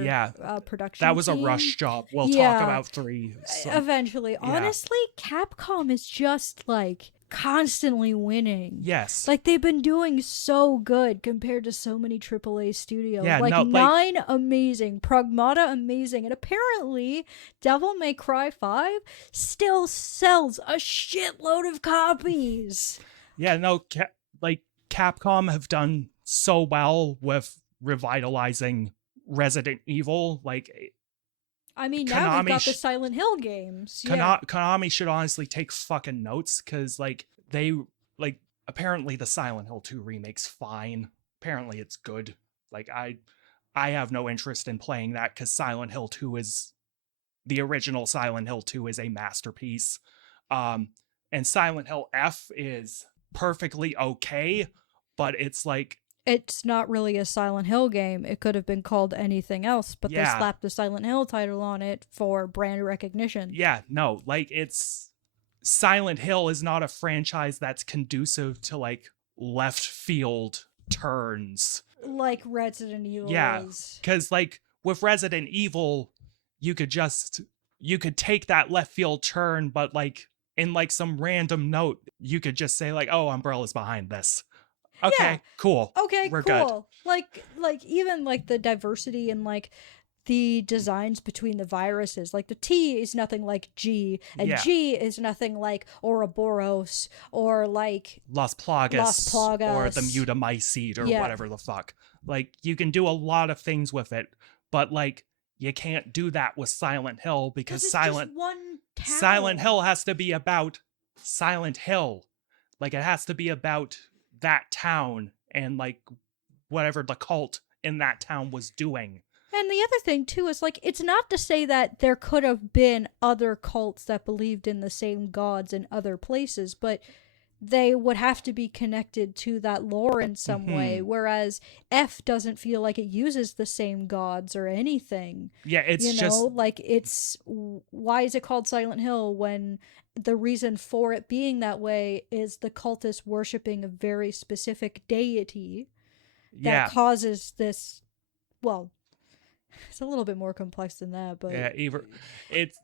production that was team. a rush job. We'll Yeah. talk about 3. Eventually. Honestly, Capcom is just like constantly winning. Yes. Like, they've been doing so good compared to so many AAA studios. Yeah, like, no, like- 9 amazing, Pragmata amazing, and apparently Devil May Cry 5 still sells a shitload of copies. Yeah, no, Capcom have done so well with revitalizing Resident Evil. Like, I mean, now we've got the sh- Silent Hill games. Yeah. Konami should honestly take fucking notes, because like apparently the Silent Hill 2 remake's fine. Apparently it's good. Like, I have no interest in playing that, because Silent Hill 2 is the original Silent Hill 2 is a masterpiece. And Silent Hill F is perfectly okay, but it's like, It's not really a Silent Hill game. It could have been called anything else, but they Yeah. slapped the Silent Hill title on it for brand recognition. yeah, no, like, it's Silent Hill is not a franchise that's conducive to like left field turns. Like Resident Evil Yeah. is. Because like with Resident Evil, you could take that left field turn, but like in like some random note, you could just say like, oh, Umbrella's behind this. Okay, Yeah. cool. Okay, We're cool. Like even like the diversity and like the designs between the viruses. Like the T is nothing like G, and Yeah. G is nothing like Ouroboros or like Las Plagas, Las or the Plagas. Mutamycete or Yeah. whatever the fuck. Like, you can do a lot of things with it, but like, you can't do that with Silent Hill, because it's Silent just one town. Silent Hill has to be about Silent Hill. Like, it has to be about that town and like whatever the cult in that town was doing. And the other thing too is like it's not to say that there could have been other cults that believed in the same gods in other places, but they would have to be connected to that lore in some way, whereas F doesn't feel like it uses the same gods or anything. Yeah, it's You just know, like it's why is it called Silent Hill when the reason for it being that way is the cultists worshiping a very specific deity that yeah. causes this. Well, it's a little bit more complex than that, but Yeah, it's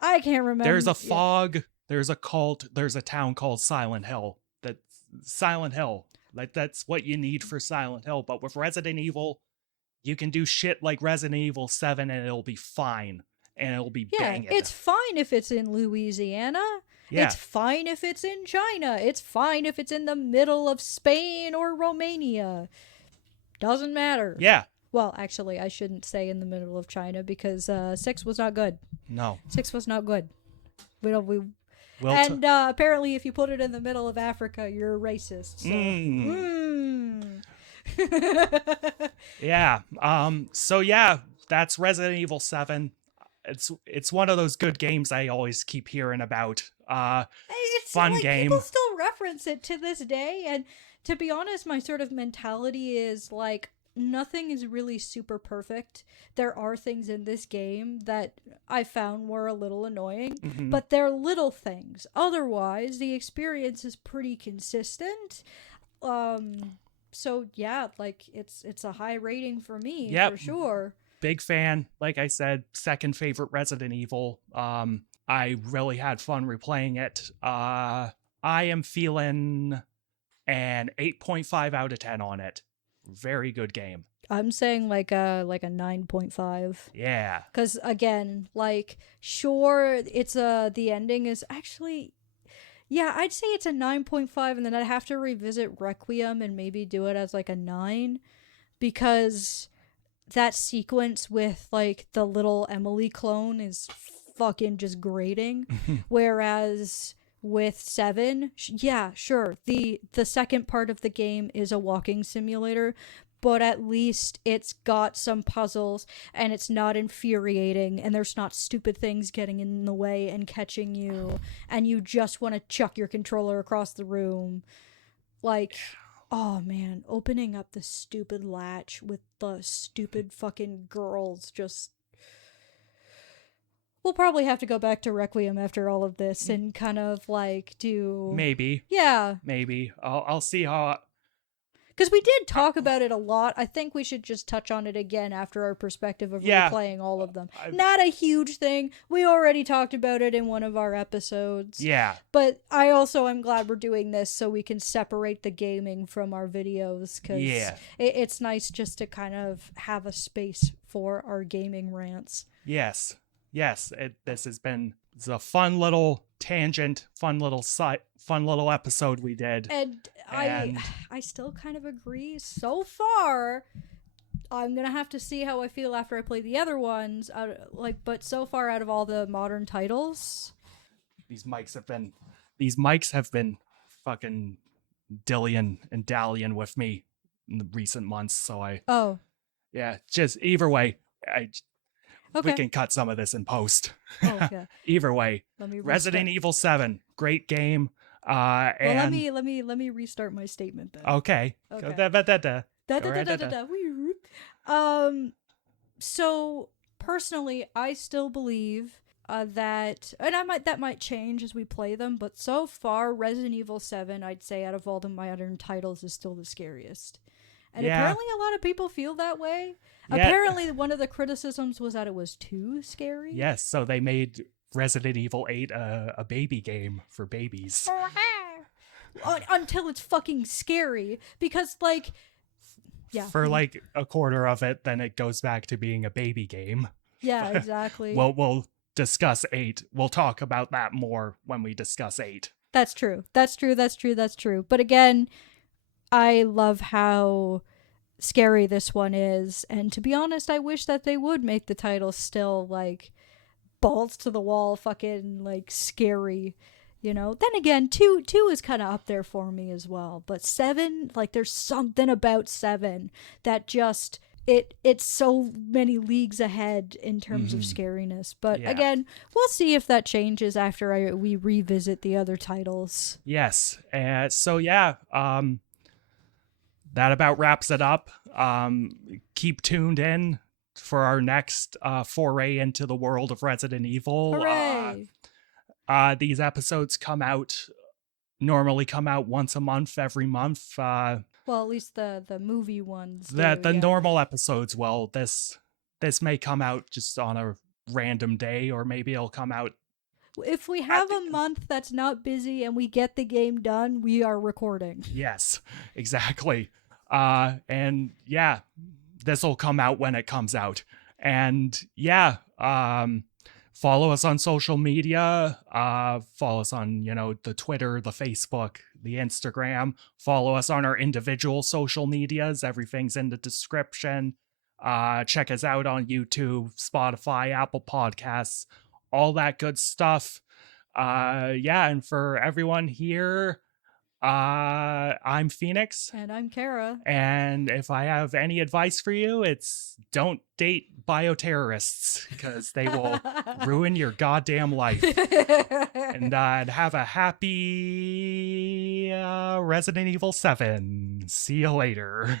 I can't remember. there's a Yeah. fog, there's a cult, there's a town called Silent Hill. That's Silent Hill. Like, that's what you need for Silent Hill. But with Resident Evil, you can do shit like Resident Evil 7 and it'll be fine. And it'll be Yeah, banging. it's fine if it's in Louisiana. Yeah. It's fine if it's in China. It's fine if it's in the middle of Spain or Romania. Doesn't matter. Yeah. Well, actually, I shouldn't say in the middle of China because 6 was not good. No. 6 was not good. We don't. We We'll and apparently, if you put it in the middle of Africa, you're a racist. So. Yeah. So yeah, that's Resident Evil 7. It's one of those good games I always keep hearing about. It's Fun like, game. People still reference it to this day, and to be honest, my sort of mentality is like nothing is really super perfect. There are things in this game that I found were a little annoying, Mhm. but they're little things. Otherwise, the experience is pretty consistent. So yeah, like it's a high rating for me Yep. for sure. Big fan. Like I said, second favorite Resident Evil. I really had fun replaying it. I am feeling an 8.5 out of 10 on it. Very good game. I'm saying like a 9.5. Yeah. Because again, like, sure, it's the ending is actually, yeah, I'd say it's a 9.5, and then I'd have to revisit Requiem and maybe do it as like a 9, because that sequence with like the little Emily clone is fucking just grating. Whereas with 7, yeah, sure, the second part of the game is a walking simulator, but at least it's got some puzzles and it's not infuriating and there's not stupid things getting in the way and catching you and you just want to chuck your controller across the room. Like, oh man, opening up the stupid latch with the stupid fucking girls just... We'll probably have to go back to Requiem after all of this and kind of like do... Maybe. Yeah. Maybe. I'll see how Because we did talk about it a lot. I think we should just touch on it again after our perspective of Yeah. replaying all of them. Not a huge thing. We already talked about it in one of our episodes. Yeah. But I also am glad we're doing this so we can separate the gaming from our videos. Because Yeah. it's nice just to kind of have a space for our gaming rants. Yes. Yes. This has been it's a fun little tangent, fun little episode we did. And And- I still kind of agree. So far, I'm gonna have to see how I feel after I play the other ones. But so far, out of all the modern titles, These mics have been fucking dillying and dallying with me in the recent months. So just either way, okay. we can cut some of this in post. Oh, yeah. Either way, Let me Resident Evil 7, great game. Well, And let me restart my statement then. okay. Okay. Da-da-da-da. So personally, I still believe that, and that might change as we play them, but so far, Resident Evil 7, I'd say out of all the modern titles, is still the scariest. And Yeah. apparently a lot of people feel that way. Yeah. Apparently one of the criticisms was that it was too scary. Yes, so they made Resident Evil 8 a baby game for babies. Until it's fucking scary. Because, like, yeah. For like a quarter of it, then it goes back to being a baby game. Yeah, exactly. Well, we'll discuss 8. We'll talk about that more when we discuss 8. That's true. That's true. But again, I love how scary this one is. And to be honest, I wish that they would make the title still, like, balls to the wall, fucking, like, scary. You know? Then again, 2 is kind of up there for me as well. But 7, like, there's something about 7 that just... It's so many leagues ahead in terms of scariness. But Yeah. again, we'll see if that changes after we revisit the other titles. Yes. So yeah, that about wraps it up. Keep tuned in for our next foray into the world of Resident Evil. Hooray! These episodes normally come out once a month, every month. Well, at least the movie ones. The yeah. normal episodes, well, this may come out just on a random day, or maybe it'll come out. If we have a month that's not busy and we get the game done, we are recording. Yes, exactly. And yeah, this will come out when it comes out. And yeah, follow us on social media. Follow us on, the Twitter, the Facebook, the Instagram. Follow us on our individual social medias. Everything's in the description. Check us out on YouTube, Spotify, Apple Podcasts, all that good stuff. And for everyone here, I'm Phoenix. And I'm Kara. And if I have any advice for you, it's don't date bioterrorists, because they will ruin your goddamn life. And have a happy Resident Evil 7. See you later.